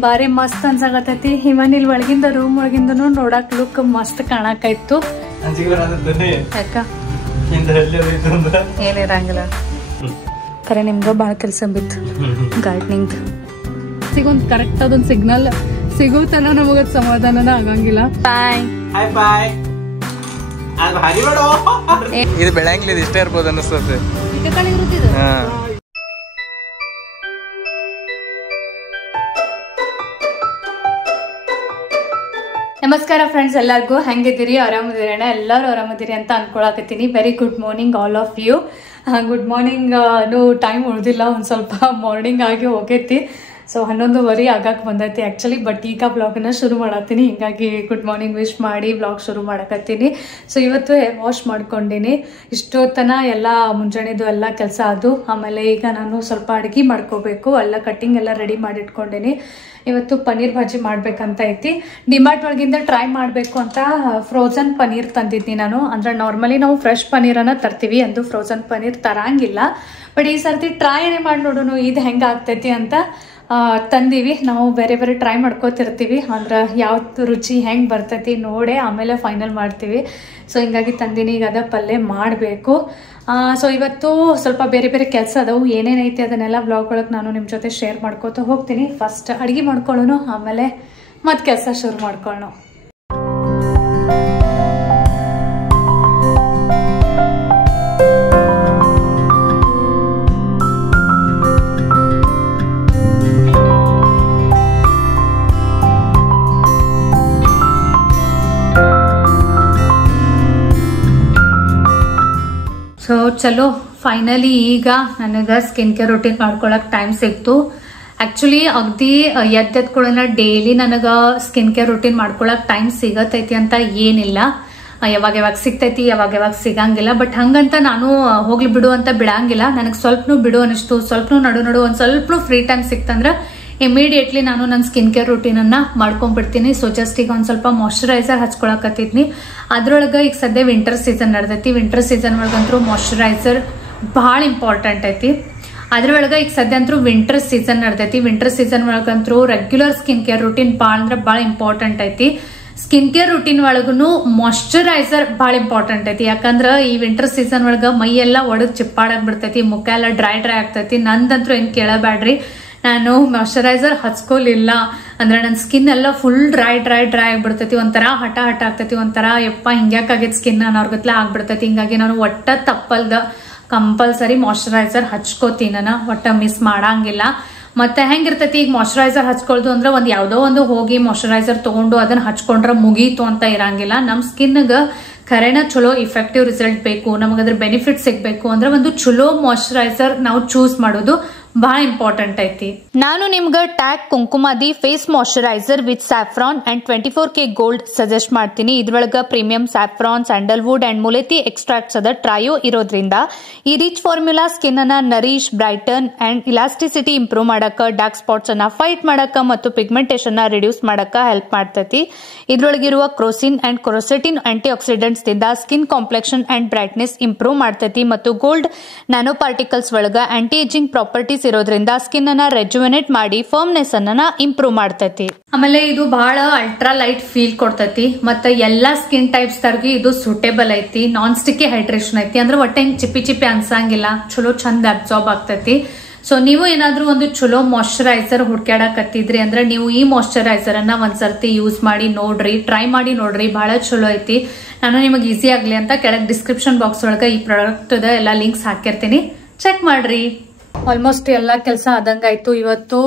ಬಾರಿ ಮಸ್ತ್ ಅನ್ಸಾಕತೈತಿ. ಇವನ್ ಇಲ್ಲಿ ಒಳಗಿಂದ ರೂಮ್ ಒಳಗಿಂದನು ನೋಡಕ್ ಲುಕ್ ಮಸ್ತ್ ಕಾಣಾಕೈತು. ಯಾಕ ಏನಿರಂಗಿಲ್ಲ ಖರೆ ನಿಮ್ಗ ಬಾಳ ಕೆಲ್ಸ ಬಿತ್ತು ಗಾರ್ಡನಿಂಗ್. ಸಿಗೊಂದ್ ಕರೆಕ್ಟ್ ಅದೊಂದ್ ಸಿಗ್ನಲ್ ಸಿಗೋ ತನ ನಮಗ ಸಮಾಧಾನನ ಆಗಂಗಿಲ್ಲ. ಇದು ಬೆಳಂಗಿಲ್ಲ, ಇಷ್ಟೇ ಇರ್ಬೋದು ಅನಿಸ್ತದೆ. ನಮಸ್ಕಾರ ಫ್ರೆಂಡ್ಸ್, ಎಲ್ಲರಿಗೂ ಹೆಂಗಿದ್ದೀರಿ? ಆರಾಮದಿರಿ ಅಣ್ಣ? ಎಲ್ಲರೂ ಆರಾಮದಿರಿ ಅಂತ ಅನ್ಕೊಳಕತ್ತೀನಿ. Very good morning all of you. Good morning. Time ಉಳ್ದಿಲ್ಲ, ಒಂದ್ ಸ್ವಲ್ಪ ಮಾರ್ನಿಂಗ್ ಆಗಿ ಹೋಗೈತಿ. ಸೊ 11:15 ಆಗಕ್ಕೆ ಬಂದೈತಿ ಆ್ಯಕ್ಚುಲಿ. ಬಟ್ ಈಗ ಬ್ಲಾಗನ್ನ ಶುರು ಮಾಡತ್ತೀನಿ, ಹಿಂಗಾಗಿ ಗುಡ್ ಮಾರ್ನಿಂಗ್ ವಿಶ್ ಮಾಡಿ ಬ್ಲಾಗ್ ಶುರು ಮಾಡಕತ್ತೀನಿ. ಸೊ ಇವತ್ತು ಹೇರ್ ವಾಶ್ ಮಾಡ್ಕೊಂಡಿನಿ. ಇಷ್ಟೊತ್ತನ ಎಲ್ಲ ಮುಂಜಾನೆದು ಎಲ್ಲ ಕೆಲಸ ಅದು. ಆಮೇಲೆ ಈಗ ನಾನು ಸ್ವಲ್ಪ ಅಡುಗೆ ಮಾಡ್ಕೋಬೇಕು. ಎಲ್ಲ ಕಟ್ಟಿಂಗ್ ಎಲ್ಲ ರೆಡಿ ಮಾಡಿಟ್ಕೊಂಡಿನಿ. ಇವತ್ತು ಪನ್ನೀರ್ ಭಾಜಿ ಮಾಡ್ಬೇಕಂತ ಐತಿ. ಡಿಮಾರ್ಟ್ ಒಳಗಿಂದ ಟ್ರೈ ಮಾಡಬೇಕು ಅಂತ ಫ್ರೋಝನ್ ಪನ್ನೀರ್ ತಂದಿದ್ನಿ ನಾನು. ಅಂದ್ರೆ ನಾರ್ಮಲಿ ನಾವು ಫ್ರೆಶ್ ಪನ್ನೀರನ್ನ ತರ್ತೀವಿ, ಅಂದು ಫ್ರೋಝನ್ ಪನ್ನೀರ್ ತರಂಗಿಲ್ಲ. ಬಟ್ ಈ ಸರ್ತಿ ಟ್ರೈನೇ ಮಾಡಿ ನೋಡೋಣ ಇದು ಹೆಂಗೆ ಆಗ್ತೈತಿ ಅಂತ ತಂದೀವಿ. ನಾವು ಬೇರೆ ಬೇರೆ ಟ್ರೈ ಮಾಡ್ಕೋತಿರ್ತೀವಿ, ಅಂದ್ರೆ ಯಾವ್ದು ರುಚಿ ಹೆಂಗೆ ಬರ್ತೈತಿ ನೋಡೇ ಆಮೇಲೆ ಫೈನಲ್ ಮಾಡ್ತೀವಿ. ಸೊ ಹಿಂಗಾಗಿ ತಂದಿನಿ. ಈಗ ಅದ ಪಲ್ಯ ಮಾಡಬೇಕು. ಸೊ ಇವತ್ತು ಸ್ವಲ್ಪ ಬೇರೆ ಬೇರೆ ಕೆಲಸ ಅದಾವು. ಏನೇನೈತಿ ಅದನ್ನೆಲ್ಲ ಬ್ಲಾಗ್ ಒಳಗೆ ನಾನು ನಿಮ್ಮ ಜೊತೆ ಶೇರ್ ಮಾಡ್ಕೋತ ಹೋಗ್ತೀನಿ. ಫಸ್ಟ್ ಅಡುಗೆ ಮಾಡ್ಕೊಳ್ಳೋಣ, ಆಮೇಲೆ ಮತ್ತೆ ಕೆಲಸ ಶುರು ಮಾಡ್ಕೊಳ್ಳೋಣ. ಸೊ ಚಲೋ ಫೈನಲಿ ಈಗ ನನಗೆ ಸ್ಕಿನ್ ಕೇರ್ ರೂಟೀನ್ ಮಾಡ್ಕೊಳಕ್ ಟೈಮ್ ಸಿಕ್ತು. ಆಕ್ಚುಲಿ ಅಗದಿ ಎದ್ದೆದ್ಕೊಳ್ಳೋಣ ಡೈಲಿ ನನಗೆ ಸ್ಕಿನ್ ಕೇರ್ ರೂಟೀನ್ ಮಾಡ್ಕೊಳಕ್ ಟೈಮ್ ಸಿಗತೈತಿ ಅಂತ ಏನಿಲ್ಲ. ಯಾವಾಗ ಸಿಗ್ತೈತಿ, ಯಾವಾಗ ಸಿಗಂಗಿಲ್ಲ. ಬಟ್ ಹಂಗಂತ ನಾನು ಹೋಗ್ಲಿ ಬಿಡು ಅಂತ ಬಿಡಂಗಿಲ್ಲ. ನನಗೆ ಸ್ವಲ್ಪನೂ ಬಿಡು ಅನಿಸ್ತು, ಸ್ವಲ್ಪನೂ ನಡು ಒಂದ್ ಸ್ವಲ್ಪನೂ ಫ್ರೀ ಟೈಮ್ ಸಿಕ್ತಂದ್ರೆ ಇಮಿಡಿಯೇಟ್ಲಿ ನಾನು ನನ್ನ ಸ್ಕಿನ್ ಕೇರ್ ರೂಟೀನ್ ಅನ್ನ ಮಾಡ್ಕೊಂಡ್ಬಿಡ್ತೀನಿ. ಸೊ ಜಸ್ಟ್ ಈಗ ಒಂದ್ ಸ್ವಲ್ಪ ಮಾಯಶ್ಚರೈಸರ್ ಹಚ್ಕೊಳಕತ್ತಿದ್ನಿ. ಅದ್ರೊಳಗೆ ಈಗ ಸದ್ಯ ವಿಂಟರ್ ಸೀಸನ್ ನಡೆದೈತಿ. ವಿಂಟರ್ ಸೀಸನ್ ಒಳಗಂತೂ ಮಾಯಶ್ಚರೈಸರ್ ಬಹಳ ಇಂಪಾರ್ಟೆಂಟ್ ಐತಿ. ಅದ್ರೊಳಗೆ ಈಗ ಸದ್ಯ ಅಂತೂ ವಿಂಟರ್ ಸೀಸನ್ ನಡೆದೈತಿ. ವಿಂಟರ್ ಸೀಸನ್ ಒಳಗಂತೂ ರೆಗ್ಯುಲರ್ ಸ್ಕಿನ್ ಕೇರ್ ರೂಟೀನ್ ಭಾಳ ಅಂದ್ರೆ ಭಾಳ ಇಂಪಾರ್ಟೆಂಟ್ ಐತಿ. ಸ್ಕಿನ್ ಕೇರ್ ರೂಟೀನ್ ಒಳಗೂ ಮಾಯಶ್ಚರೈಸರ್ ಭಾಳ ಇಂಪಾರ್ಟೆಂಟ್ ಐತಿ. ಯಾಕಂದ್ರೆ ಈ ವಿಂಟರ್ ಸೀಸನ್ ಒಳಗ ಮೈ ಎಲ್ಲ ಒಡದ್ ಚಿಪ್ಪಾಡಕ್ ಬಿಡ್ತೈತಿ, ಮುಖ ಎಲ್ಲ ಡ್ರೈ ಆಗ್ತೈತಿ. ನಂದಂತೂ ಏನ್ ಕೇಳಬೇಡ್ರಿ, ನಾನು ಮಾಯಶ್ಚರೈಸರ್ ಹಚ್ಕೊಲಿಲ್ಲ ಅಂದ್ರೆ ನನ್ನ ಸ್ಕಿನ್ ಎಲ್ಲ ಫುಲ್ ಡ್ರೈ ಆಗ್ಬಿಡ್ತೈತಿ. ಒಂಥರ ಹಠ ಆಗ್ತೈತಿ, ಒಂಥರ ಯಪ್ಪ ಹಿಂಗ್ಯಾಕಾಗೈತಿ ಸ್ಕಿನ್ ಅನ್ನೋರ್ಗತ್ಲೆ ಆಗ್ಬಿಡ್ತೈತಿ. ಹಿಂಗಾಗಿ ನಾನು ಒಟ್ಟ ತಪ್ಪಲ್ದ ಕಂಪಲ್ಸರಿ ಮಾಯಶ್ಚರೈಸರ್ ಹಚ್ಕೋತೀನಿ. ನಾನು ಒಟ್ಟ ಮಿಸ್ ಮಾಡಂಗಿಲ್ಲ. ಮತ್ತೆ ಹೆಂಗಿರ್ತೈತಿ ಈಗ ಮಾಯಶ್ಚರೈಸರ್ ಹಚ್ಕೊಳ್ದು ಅಂದ್ರೆ ಒಂದ್ ಯಾವ್ದೋ ಒಂದು ಹೋಗಿ ಮಾಯಶ್ಚರೈಸರ್ ತಗೊಂಡು ಅದನ್ನ ಹಚ್ಕೊಂಡ್ರೆ ಮುಗೀತು ಅಂತ ಇರಂಗಿಲ್ಲ. ನಮ್ ಸ್ಕಿನ್ಗ ಖರೇನ ಚಲೋ ಇಫೆಕ್ಟಿವ್ ರಿಸಲ್ಟ್ ಬೇಕು, ನಮಗದ್ರ ಬೆನಿಫಿಟ್ ಸಿಗ್ಬೇಕು ಅಂದ್ರೆ ಒಂದು ಚಲೋ ಮಾಯಶ್ಚರೈಸರ್ ನಾವು ಚೂಸ್ ಮಾಡೋದು ಬಹಳ ಇಂಪಾರ್ಟೆಂಟ್ ಐತಿ. ನಾನು ನಿಮ್ಗ tag Kumkumadi face moisturiser with saffron and 24K gold suggest ಮಾಡ್ತೀನಿ. ಇದ್ರೊಳಗ premium saffron, sandalwood and mulethi extracts ಅದ ಟ್ರಯೋ ಇರೋದ್ರಿಂದ ಈ ರಿಚ್ ಫಾರ್ಮ್ಯುಲಾ ಸ್ಕಿನ್ ಅನ್ನ nourish, brighten and elasticity improve ಮಾಡಕ, ಡಾರ್ಕ್ ಸ್ಪಾಟ್ಸ್ ಅನ್ನ ಫೈಟ್ ಮಾಡಕ ಮತ್ತು ಪಿಗ್ಮೆಂಟೇಷನ್ ನ ರಿಡ್ಯೂಸ್ ಮಾಡಕ ಹೆಲ್ಪ್ ಮಾಡ್ತೈತಿ. ಇದ್ರೊಳಗಿರುವ crocin and crocetin antioxidants ದಿಂದ skin complexion and brightness improve ಮಾಡ್ತೈತಿ. ಮತ್ತು ಗೋಲ್ಡ್ ನ್ಯಾನೋ ಪಾರ್ಟಿಕಲ್ಸ್ ಒಳಗ ಆಂಟಿ ಏಜಿಂಗ್ ಪ್ರಾಪರ್ಟೀಸ್ ಇರೋದ್ರಿಂದ ಸ್ಕಿನ್ ಅನ್ನ ರೆಜುವೆನೇಟ್ ಮಾಡಿ ಫರ್ಮ್ನೆಸ್ ಅನ್ನ ಇಂಪ್ರೂವ್ ಮಾಡ್ತೈತಿ. ಆಮೇಲೆ ಇದು ಬಹಳ ಅಲ್ಟ್ರಾ ಲೈಟ್ ಫೀಲ್ ಕೊಡ್ತೈತಿ. ಮತ್ತೆ ಎಲ್ಲಾ ಸ್ಕಿನ್ ಟೈಪ್ಸ್ ತರ್ಗಿ ಇದು ಸೂಟೇಬಲ್ ಐತಿ. ನಾನ್ ಸ್ಟಿಕ್ಕಿ ಹೈಡ್ರೇಷನ್ ಐತಿ, ಅಂದ್ರೆ ಒಟ್ಟೆ ಚಿಪ್ಪಿ ಅನ್ಸಂಗಿಲ್ಲ, ಚಲೋ ಚಂದ ಅಬ್ಸಾರ್ಬ್ ಆಗ್ತೈತಿ. ಸೊ ನೀವು ಏನಾದ್ರೂ ಒಂದು ಚಲೋ ಮಾಯಶ್ಚರೈಸರ್ ಹುಡ್ಕ್ಯಾಡಕತ್ತಿದ್ರಿ ಅಂದ್ರೆ ನೀವು ಈ ಮಾಯಶ್ಚರೈಸರ್ ಅನ್ನ ಒಂದ್ಸರ್ತಿ ಯೂಸ್ ಮಾಡಿ ನೋಡ್ರಿ, ಟ್ರೈ ಮಾಡಿ ನೋಡ್ರಿ, ಬಹಳ ಚಲೋ ಐತಿ. ನಾನು ನಿಮಗೆ ಈಸಿ ಆಗ್ಲಿ ಅಂತ ಕೆಳಗೆ ಡಿಸ್ಕ್ರಿಪ್ಷನ್ ಬಾಕ್ಸ್ ಒಳಗೆ ಈ ಪ್ರಾಡಕ್ಟ್ ಎಲ್ಲ ಲಿಂಕ್ಸ್ ಹಾಕಿರ್ತೀನಿ, ಚೆಕ್ ಮಾಡ್ರಿ. ಆಲ್ಮೋಸ್ಟ್ ಎಲ್ಲ ಕೆಲಸ ಆದಂಗಾಯ್ತು. ಇವತ್ತು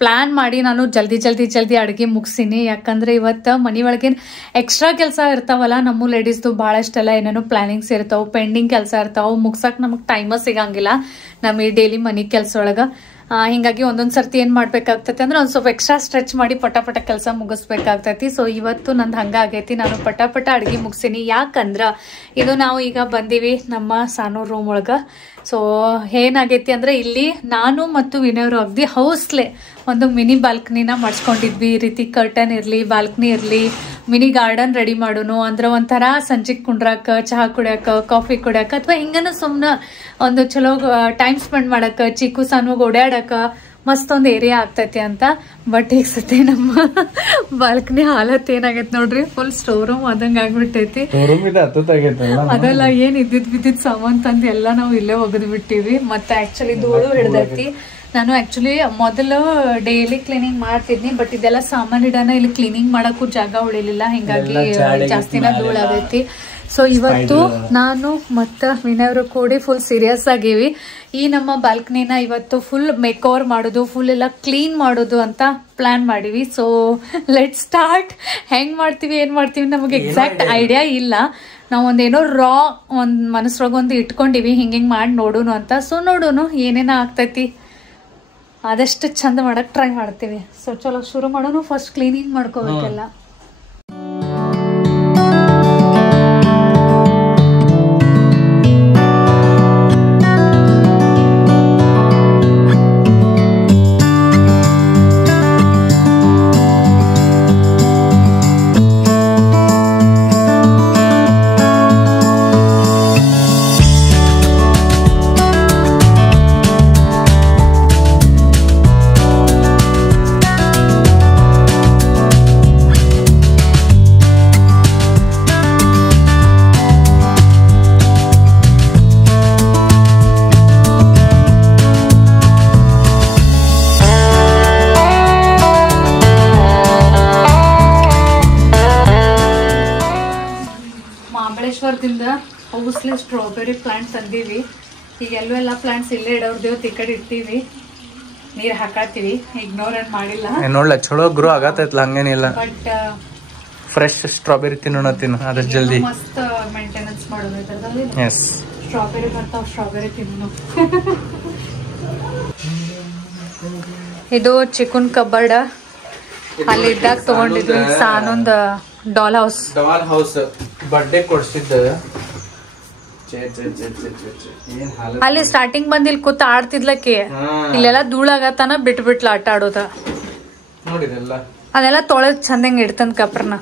ಪ್ಲಾನ್ ಮಾಡಿ ನಾನು ಜಲ್ದಿ ಅಡುಗೆ ಮುಗಿಸಿನಿ. ಯಾಕಂದ್ರೆ ಇವತ್ತು ಮನಿ ಒಳಗೇನು ಎಕ್ಸ್ಟ್ರಾ ಕೆಲಸ ಇರ್ತಾವಲ್ಲ, ನಮ್ಮ ಲೇಡೀಸ್ದು ಭಾಳಷ್ಟೆಲ್ಲ ಏನೇನೋ ಪ್ಲಾನಿಂಗ್ಸ್ ಇರ್ತಾವೆ, ಪೆಂಡಿಂಗ್ ಕೆಲಸ ಇರ್ತಾವೆ, ಮುಗ್ಸಕ್ ನಮಗೆ ಟೈಮ ಸಿಗಂಗಿಲ್ಲ ನಮ್ಮ ಈ ಡೈಲಿ ಮನಿ ಕೆಲಸ ಒಳಗೆ. ಹಿಂಗಾಗಿ ಒಂದೊಂದ್ ಸರ್ತಿ ಏನ್ ಮಾಡ್ಬೇಕಾಗ್ತೈತಿ ಅಂದ್ರೆ ಒಂದ್ ಸ್ವಲ್ಪ ಎಕ್ಸ್ಟ್ರಾ ಸ್ಟ್ರೆಚ್ ಮಾಡಿ ಪಟ ಕೆಲಸ ಮುಗಿಸ್ಬೇಕಾಗ್ತೈತಿ. ಸೊ ಇವತ್ತು ನಂದು ಹಂಗಾಗೈತಿ, ನಾನು ಪಟ ಅಡ್ಗಿ ಮುಗಿಸಿನಿ. ಯಾಕಂದ್ರ ಇದು ನಾವು ಈಗ ಬಂದೀವಿ ನಮ್ಮ ಸಾನೂರ್ ರೂಮ್ ಒಳಗ. ಸೊ ಏನಾಗೈತಿ ಅಂದ್ರೆ ಇಲ್ಲಿ ನಾನು ಮತ್ತು ವಿನಯವರು ಅಗ್ದಿ ಹೌಸ್ಲೆ ಒಂದು ಮಿನಿ ಬಾಲ್ಕನಿನ ಮಾಡಿಸ್ಕೊಂಡಿದ್ವಿ. ಈ ರೀತಿ ಕರ್ಟನ್ ಇರ್ಲಿ, ಬಾಲ್ಕನಿ ಇರ್ಲಿ, ಮಿನಿ ಗಾರ್ಡನ್ ರೆಡಿ ಮಾಡೋನು ಅಂದ್ರೆ ಒಂಥರ ಸಂಜೆ ಕುಂಡ್ರಾಕ, ಚಹಾ ಕುಡಿಯಾಕ, ಕಾಫಿ ಕುಡಿಯಾಕ, ಅಥವಾ ಹಿಂಗನ ಸುಮ್ನ ಒಂದು ಚಲೋ ಟೈಮ್ ಸ್ಪೆಂಡ್ ಮಾಡಕ, ಚಿಕ್ಕು ಸಣ್ಣ ಓಡಾಡಕ ಮಸ್ತ್ ಒಂದು ಏರಿಯಾ ಆಗ್ತೈತಿ ಅಂತ. ಬಟ್ ಈಗ ಸತಿ ನಮ್ಮ ಬಾಲ್ಕನಿ ಹಾಲತ್ ಏನಾಗೈತಿ ನೋಡ್ರಿ, ಫುಲ್ ಸ್ಟೋರ್ ರೂಮ್ ಆದಂಗ ಆಗ್ಬಿಟ್ಟೈತಿ. ಅದೆಲ್ಲ ಏನ್ ಇದ್ದಿದ್ ಸಾಮಾನ್ ತಂದು ಎಲ್ಲ ನಾವು ಇಲ್ಲೇ ಒಗದ್ ಬಿಟ್ಟಿವಿ. ಮತ್ತೆ ಆಕ್ಚುಲಿ ಧೂಳು ಹಿಡ್ದೈತಿ. ನಾನು ಆಕ್ಚುಲಿ ಮೊದಲು ಡೈಲಿ ಕ್ಲೀನಿಂಗ್ ಮಾಡ್ತಿದ್ನಿ, ಬಟ್ ಇದೆಲ್ಲ ಸಾಮಾನ್ ಇಡನ ಇಲ್ಲಿ ಕ್ಲೀನಿಂಗ್ ಮಾಡಕ್ಕೂ ಜಾಗ ಉಳಿಲಿಲ್ಲ, ಹಿಂಗಾಗಿ ಜಾಸ್ತಿನ ಧೂಳು ಆಗೈತಿ. ಸೊ ಇವತ್ತು ನಾನು ಮತ್ತ ವಿನಯವರು ಕೂಡಿ ಫುಲ್ ಸೀರಿಯಸ್ ಆಗಿವಿ. ಈ ನಮ್ಮ ಬಾಲ್ಕನಿನ ಇವತ್ತು ಫುಲ್ ಮೇಕ್ ಓವರ್ ಮಾಡೋದು, ಫುಲ್ ಎಲ್ಲ ಕ್ಲೀನ್ ಮಾಡೋದು ಅಂತ ಪ್ಲಾನ್ ಮಾಡಿವಿ. So let start. ಹೆಂಗ್ ಮಾಡ್ತೀವಿ ಏನ್ ಮಾಡ್ತೀವಿ ನಮಗೆ ಎಕ್ಸಾಕ್ಟ್ ಐಡಿಯಾ ಇಲ್ಲ. ನಾವು ಒಂದೇನೋ ಒಂದ್ ಮನಸ್ರೊಳಗ ಒಂದು ಇಟ್ಕೊಂಡಿವಿ, ಹಿಂಗಿಂಗ್ ಮಾಡಿ ನೋಡೋನು ಅಂತ. ಸೊ ನೋಡೋನು ಏನೇನ ಆಗ್ತೈತಿ, ಆದಷ್ಟು ಚಂದ ಮಾಡಕ್ ಟ್ರೈ ಮಾಡ್ತೀವಿ. ಸೊ ಚಲೋ ಶುರು ಮಾಡೋನು. ಫಸ್ಟ್ ಕ್ಲೀನಿಂಗ್ ಮಾಡ್ಕೋಬೇಕೆಲ್ಲ. ಮಹಾಬಳೇಶ್ವರದಿಂದ ಹೌಸ್ಲಿ ಸ್ಟ್ರಾಬೆರಿ ಪ್ಲಾಂಟ್ ತಂದೀವಿ. ಈಗ ಎಲ್ಲ ಪ್ಲಾಂಟ್ಸ್ ಇಲ್ಲೇ ಇಡೋರ್ದೇವ್ ಈ ಕಡೆ ಇರ್ತೀವಿ, ನೀರ್ ಹಾಕಾತೀವಿ, ಇಗ್ನೋರ್ ಏನ್ ಮಾಡಿಲ್ಲ. ನೋಡ್ಲ ಚಲೋ ಗ್ರೋ ಆಗತ್ತೈತ್ಲ, ಹಂಗೇನಿಲ್ಲ. ಬಟ್ ಫ್ರೆಶ್ ಸ್ಟ್ರಾಬೆರಿ ತಿನ್ನೋಣ ಆದಷ್ಟು ಜಲ್ದಿ. ಮಸ್ತ್ ಮೇಂಟೆನೆನ್ಸ್ ಮಾಡೋದು. ಎಸ್, ಸ್ಟ್ರಾಬೆರಿ ಬರ್ತಾವ, ಸ್ಟ್ರಾಬೆರಿ ತಿನ್ನು. ಇದು ಚಿಕನ್ ಕಬಾರ್ಡ್ ಅಲ್ಲಿ ಇದ್ದಾಗ ತಗೊಂಡಿದ್ವಿ. ಸಾನೊಂದ್ ಡಾಲ್ ಹೌಸ್ ಬರ್ಡೇ ಕೊಡ್ಸಿದ್ದ. ಅಲ್ಲಿ ಸ್ಟಾರ್ಟಿಂಗ್ ಬಂದ್ ಇಲ್ಲಿ ಕೂತ್ ಆಡ್ತಿದ್ಲಕ್ಕೆ, ಇಲ್ಲೆಲ್ಲ ಧೂಳಾಗತ್ತಾನ ಬಿಟ್ಬಿಟ್ಲ ಆಟ ಆಡೋದ. ಅದೆಲ್ಲ ತೊಳೆದ್ ಚಂದಂಗ್ ಇಡ್ತಂದ್ ಕಪ್ರನ.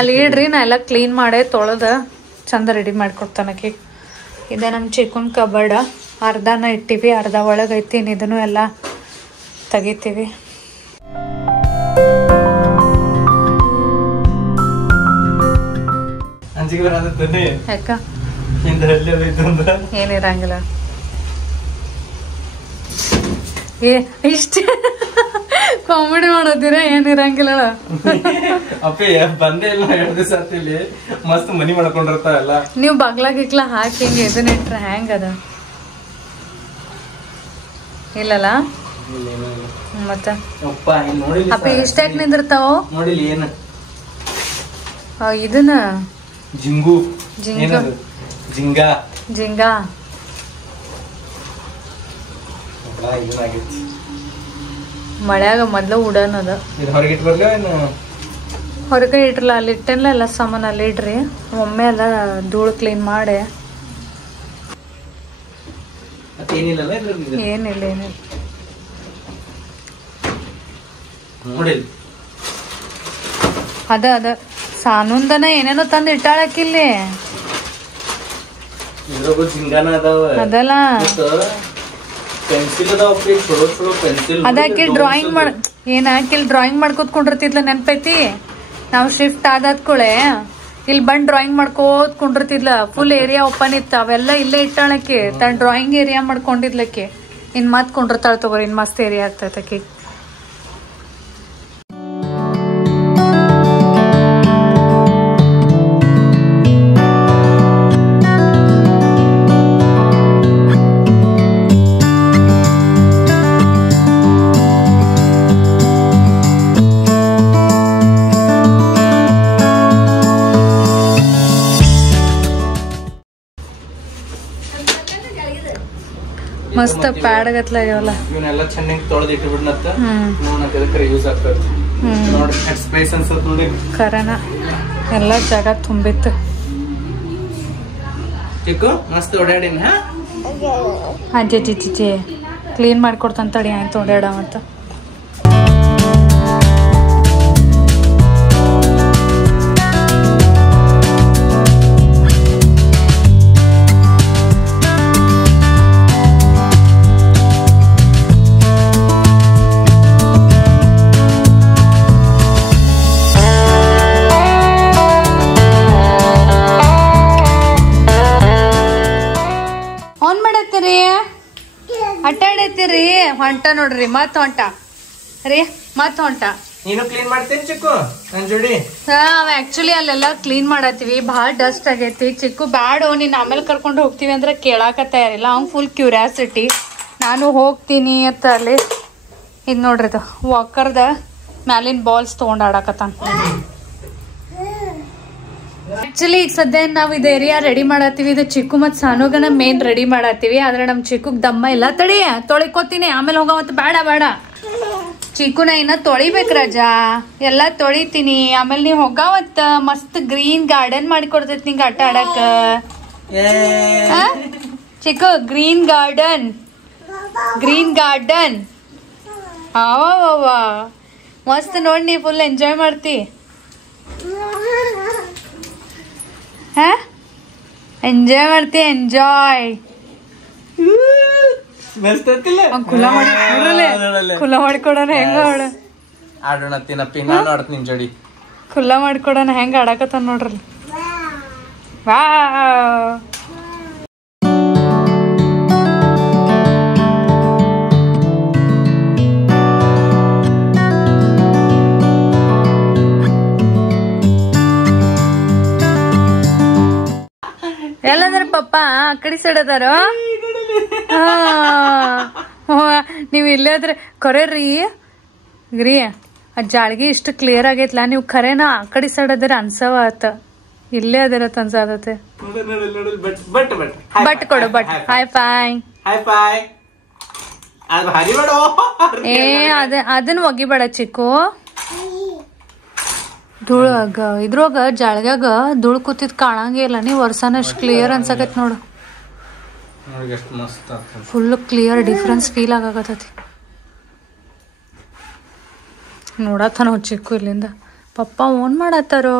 ಅಲ್ಲಿ ಇಡ್ರಿ, ನಾ ಎಲ್ಲ ಕ್ಲೀನ್ ಮಾಡೇ ತೊಳೆದ ಚಂದ ರೆಡಿ ಮಾಡ್ಕೊಡ್ತಾನಕಿ. ಇದ ನಮ್ ಚಿಕನ್ ಕಬಾರ್ಡ್. ಅರ್ಧನ ಇಟ್ಟಿವಿ, ಅರ್ಧ ಒಳಗೈತಿ. ಇದನ್ನು ಎಲ್ಲ ತೆಗಿತೀವಿ. ಯಾಕ ಏನಿರಂಗಿಲ್ಲ ಇಷ್ಟ ಕಾಮಿಡಿ ಮಾಡೋದಿರ, ಏನಿರಂಗಿಲ್ಲ. ಮಸ್ತ್ ಮನಿ ಮಾಡ್ಕೊಂಡಿರ್ತಾರಲ್ಲ ನೀವು ಬಾಗ್ಲಾ ಗಿಗ್ಲಾ ಹಾಕಿ ಹಿಂಗ ಇದನ್ನ ಇಟ್ರ ಹೆಂಗ ಅದ? ಇಲ್ಲಲ್ಲ ಮತ್ತ ಅಪ್ಪ ಇಷ್ಟಾಕ್ ನಿಂದಿರ್ತಾವ ಇದನ್ನ ಜಿಂಗಾ ಮಳ್ಯಾಗ ಮೊದ್ಲು ಉಡನ್ ಅದ. ಹೊರಗೆ ಇಟ್ರಲ್ಲ, ಅಲ್ಲಿ ಇಟ್ಟೆಲ್ಲ ಎಲ್ಲ ಸಾಮಾನು ಅಲ್ಲಿ ಇಡ್ರಿ. ಒಮ್ಮೆ ಎಲ್ಲ ಧೂಳು ಕ್ಲೀನ್ ಮಾಡಿ. ಏನಿಲ್ಲ ಅದ ಸಾನುಂದನ ಏನೇನೋ ತಂದ್ ಇಟ್ಟಾಳಕ್ಕಿಲ್ಲಿ. ಅದಲ್ಲ ಅದಾಕಿ ಡ್ರಾಯಿಂಗ್ ಡ್ರಾಯಿಂಗ್ ಮಾಡ್ಕೋತ್ಕೊಂಡಿರ್ತಿದ್ಲ, ನೆನ್ಪೈತಿ? ನಾವ್ ಶಿಫ್ಟ್ ಆದಾದ್ಕೂಳೆ ಇಲ್ಲಿ ಬಂದ್ ಡ್ರಾಯಿಂಗ್ ಮಾಡ್ಕೋತ್ ಕುಂಡಿರ್ತಿದ್ಲ. ಫುಲ್ ಏರಿಯಾ ಓಪನ್ ಇತ್ತ, ಅವೆಲ್ಲ ಇಲ್ಲೇ ಇಟ್ಟಾಳಕಿ. ತನ್ನ ಡ್ರಾಯಿಂಗ್ ಏರಿಯಾ ಮಾಡ್ಕೊಂಡಿದ್ಲಕ್ಕಿ. ಇನ್ ಮತ್ ಕೊಂಡಿರ್ತಾಳ ತಗೋರಿ, ಇನ್ ಮಸ್ತ್ ಏರಿಯಾ ಆಗ್ತೈತಕಿ. ಮಸ್ತ್ ಪ್ಯಾಡ್ ಗತ್ಲ ಆಗ್ಯಾವಲ್ಲ. ಇವನ್ನೆಲ್ಲ ಚೆನ್ನಾಗಿ ತೊಳೆದು ಇಟ್ಬಿಡ್ನತ್ತ ನೋಡಕ್ಕೆ ಅದಕ್ಕೆ ಯೂಸ್ ಆಗ್ತದೆ. ನೋಡಿ ಎಷ್ಟು ಸ್ಪೇಸ್ ಅನ್ಸುತ್ತೆ ನೋಡಿ. ಕರನ ಎಲ್ಲ ಜಾಗ ತುಂಬಿತ್ತು. ಚಿಕ್ಕು ಮಸ್ತ್ ಓಡಾಡಿನ. ಅಜ್ಜಿ ಕ್ಲೀನ್ ಮಾಡ್ಕೊಡ್ತಾನ ತಡಿ, ಆಯ್ತು ಓಡಾಡ ಅಂತ. ಹೊಂಟ ನೋಡ್ರಿ ಮತ್ ಹೊಂಟ ರೀ ಮತ್ ಹೊಂಟ. ನೀನು ಕ್ಲೀನ್ ಮಾಡ್ತೀನಿ ಚಿಕ್ಕು ನನ್ ಜೋಡಿ. ಆಕ್ಚುಲಿ ಅಲ್ಲೆಲ್ಲ ಕ್ಲೀನ್ ಮಾಡತ್ತೀವಿ, ಭಾಳ ಡಸ್ಟ್ ಆಗೈತಿ. ಚಿಕ್ಕು ಬ್ಯಾಡು ನೀನ್ ಆಮೇಲೆ ಕರ್ಕೊಂಡು ಹೋಗ್ತೀವಿ ಅಂದ್ರೆ ಕೇಳಾಕ ತಯಾರಿಲ್ಲ. ಅವ್ನ್ ಫುಲ್ ಕ್ಯೂರಿಯಾಸಿಟಿ, ನಾನು ಹೋಗ್ತೀನಿ ಅಂತ ಅಲ್ಲಿ. ಇದು ನೋಡ್ರಿ ಇದು ವಾಕರ್ದ ಮ್ಯಾಲಿನ ಬಾಲ್ಸ್ ತಗೊಂಡ್ ಆಡಾಕತ್ತಾನ. ಆಕ್ಚುಲಿ ಈಗ ಸದ್ಯ ನಾವ್ ಇದು ಏರಿಯಾ ರೆಡಿ ಮಾಡತ್ತೀವಿ. ಇದು ಚಿಕ್ಕು ಮತ್ ಸಾನುಗನ ಮೇನ್ ರೆಡಿ ಮಾಡತ್ತೀವಿ. ಆದ್ರೆ ನಮ್ ಚಿಕ್ಕುಗ್ ದಮ್ಮ ಇಲ್ಲ. ತಡಿ ತೊಳಿಕೋತೀನಿ ಆಮೇಲೆ ಹೋಗವತ್. ಬೇಡ ಬೇಡ ಚಿಕ್ಕುನ ಇನ್ನ ತೊಳಿಬೇಕ ರಾಜಾ, ಎಲ್ಲಾ ತೊಳಿತೀನಿ ಆಮೇಲೆ ನೀವ್ ಹೋಗವತ್ತ. ಮಸ್ತ್ ಗ್ರೀನ್ ಗಾರ್ಡನ್ ಮಾಡಿಕೊಡ್ತೈತಿ ನಿಂಗ ಆಟ ಆಡಕ. ಚಿಕ್ಕು ಗ್ರೀನ್ ಗಾರ್ಡನ್ ಅವ ಮಸ್ತ್ ನೋಡ್, ನೀ ಫುಲ್ ಎಂಜಾಯ್ ಮಾಡ್ತಿ. ಎಂಜಾಯ್ ಮಾಡ್ತಿ ಎಂಜಾಯ್. ಖುಲ್ಲಾ ಮಾಡಿಕೊಡೋಣ ಹೆಂಗ ಆಡೋಣ ತಿನ್ನಪ್ಪಿ. ನಾನು ಆಡ್ತೀನಿ ನಿನ್ ಜೋಡಿ. ಖುಲ್ಲಾ ಮಾಡಿಕೊಡೋಣ ಹೆಂಗ ಆಡಾಕತ್ತ ನೋಡ್ರಿ. ವಾ ಎಲ್ಲದಾರ ಪಪ್ಪ ಆ ಕಡೆ ಸೈಡ್ ಅದಾರ. ನೀವ್ ಇಲ್ಲೇ ಆದ್ರೆ ಕರೇರಿ ಗ್ರೀ ಆ ಜಾಳ್ಗಿ ಇಷ್ಟು ಕ್ಲಿಯರ್ ಆಗೈತ್ಲಾ. ನೀವು ಖರೇನ ಆ ಕಡೆ ಸೈಡ್ ಅದಾರ ಅನ್ಸವ ಆತ. ಇಲ್ಲೇ ಅದಿರತ್ತ ಅನ್ಸತ್ತೆ. ಬಟ್ ಕೊಡು ಬಟ್. ಹಾಯ್ ಫೈ ಏ ಅದನ್ನ ಒಗಿಬೇಡ ಚಿಕ್ಕು. ಧೂಳಾಗ ಇದ್ರೊಳಗ ಜಾಳ್ಗ್ಯಾಗ ಧೂಳ್ ಕೂತಿದ್ ಕಾಣಂಗಿಲ್ಲ. ನೀವ್ ವರ್ಷನ ಅಷ್ಟ್ ಕ್ಲಿಯರ್ ಅನ್ಸಕೈತ್ ನೋಡು. ಫುಲ್ ಕ್ಲಿಯರ್ ಡಿಫ್ರೆನ್ಸ್ ಫೀಲ್ ಆಗಕತ್ತೈತಿ. ನೋಡತ್ತ ನಾವು ಚಿಕ್ಕು ಇಲ್ಲಿಂದ. ಪಪ್ಪ ಓನ್ ಮಾಡತ್ತಾರೋ.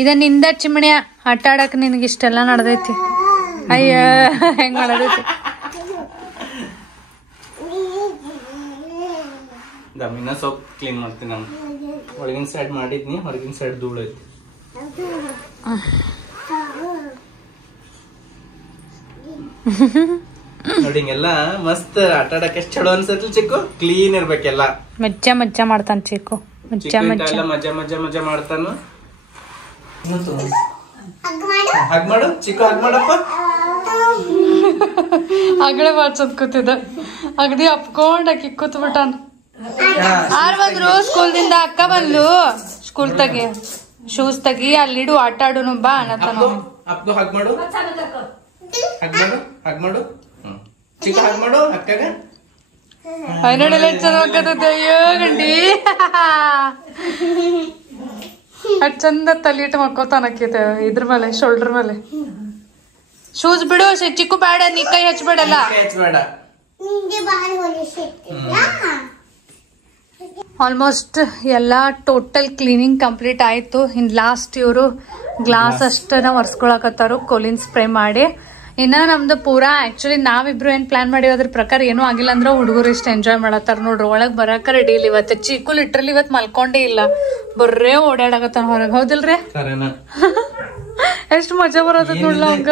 ಇದ ನಿಂದ ಚಿಮಣ್ಯ ಆಟ ಆಡಕ್ ನಿನ್ಗೆ ಇಷ್ಟೆಲ್ಲ ನಡ್ದೈತಿ. ಅಯ್ಯ ಹೆಂಗ್ ಮಾಡದೈತಿ. ದಮ್ಮಿನ ಸೋಪ್ ಕ್ಲೀನ್ ಮಾಡ್ತೀನಿ ನಾನು. ಒಳಗಿನ ಸೈಡ್ ಮಾಡಿದ್ನಿ, ಹೊರಗಿನ ಸೈಡ್ ಧೂಳು ಐತಿ. ನೋಡಿ ಹಿಂಗೆಲ್ಲ ಮಸ್ತ್ ಆಟ ಆಡಕ್ ಎಷ್ಟ್ ಚಲೋ ಅನ್ಸತ್ಲಿ ಚಿಕ್ಕು. ಕ್ಲೀನ್ ಇರ್ಬೇಕೆಲ್ಲ. ಮಜ್ಜಾ ಮಜ್ಜಾ ಮಾಡ್ತಾನ ಚಿಕ್ಕು. ಮಜ್ಜಾ ಮಜ್ಜಾ ಮಾಡ್ತಾನು. ಹಗ್ ಮಾಡು ಚಿಕ್ಕು, ಹಗ್ ಮಾಡಪ್ಪ. ಅಗಳೆ ಬಾಳ್ಸೋದ್ ಕೂತಿದ್ದ ಅಗದಿ ಅಪ್ಕೊಂಡ್ ಆಕಿ ಕೂತ್ ಬಿಟ್ಟಾನ. ಯಾರ್ ಬಂದ್ರು ಸ್ಕೂಲ್ದಿಂದ? ಅಕ್ಕ ಬಂದ್ಲು. ಸ್ಕೂಲ್ ತಗಿ ಶೂಸ್ ತಗಿ ಅಲ್ಲಿಡು ಆಟ ಆಡುನು ಬಾ ಅನ್ನತಾನ. ಹಗ್ ಮಾಡು, ಹಗ್ ಮಾಡು ಚಿಕ್ಕು, ಹಗ್ ಮಾಡು ಅಕ್ಕಗ. ನೋಡೆಲ್ಲ ಚಂದ ಅಯ್ಯೋ ಗಂಡಿ ಅದ್ ಚಂದ ತಲೆ ಇಟ್ಟು ಮಕ್ಕೋತಾನ ಇದ್ರ ಮೇಲೆ ಶೋಲ್ಡರ್ ಮೇಲೆ. ಶೂಸ್ ಬಿಡು ಚಿಕ್ಕು, ಬೇಡ ನೀ ಕೈ ಹಚ್ಬೇಡಲ್ಲ. ಆಲ್ಮೋಸ್ಟ್ ಎಲ್ಲ ಟೋಟಲ್ ಕ್ಲೀನಿಂಗ್ ಕಂಪ್ಲೀಟ್ ಆಯ್ತು. ಇನ್ ಲಾಸ್ಟ್ ಇವರು ಗ್ಲಾಸ್ ಅಷ್ಟನ್ನ ಒರೆಸ್ಕೊಳಕತ್ತಾರು ಕೋಲಿನ್ ಸ್ಪ್ರೇ ಮಾಡಿ. ಇನ್ನ ನಮ್ದು ಪೂರಾ ಆಕ್ಚುಲಿ ನಾವಿಬ್ರು ಏನ್ ಪ್ಲಾನ್ ಮಾಡಿವಿ ಅದ್ರ ಪ್ರಕಾರ ಏನೂ ಆಗಿಲ್ಲ ಅಂದ್ರ ಹುಡುಗರು ಇಷ್ಟ ಎಂಜಾಯ್ ಮಾಡತ್ತಾರ ನೋಡ್ರಿ. ಒಳಗ್ ಬರಾಕ ರೆಡಿ ಇಲ್ಲ ಇವತ್ತು. ಚಿಕ್ಕು ಲಿಟ್ರಲಿ ಇವತ್ ಮಲ್ಕೊಂಡೇ ಇಲ್ಲ, ಬರ್ರೇ ಓಡಾಡಕತ್ತಾನ ಹೊರಗ್. ಹೌದಿಲ್ರಿ? ಎಷ್ಟ್ ಮಜಾ ಬರತ್ತ ನೋಡ್ಲ ಅವಂಗ.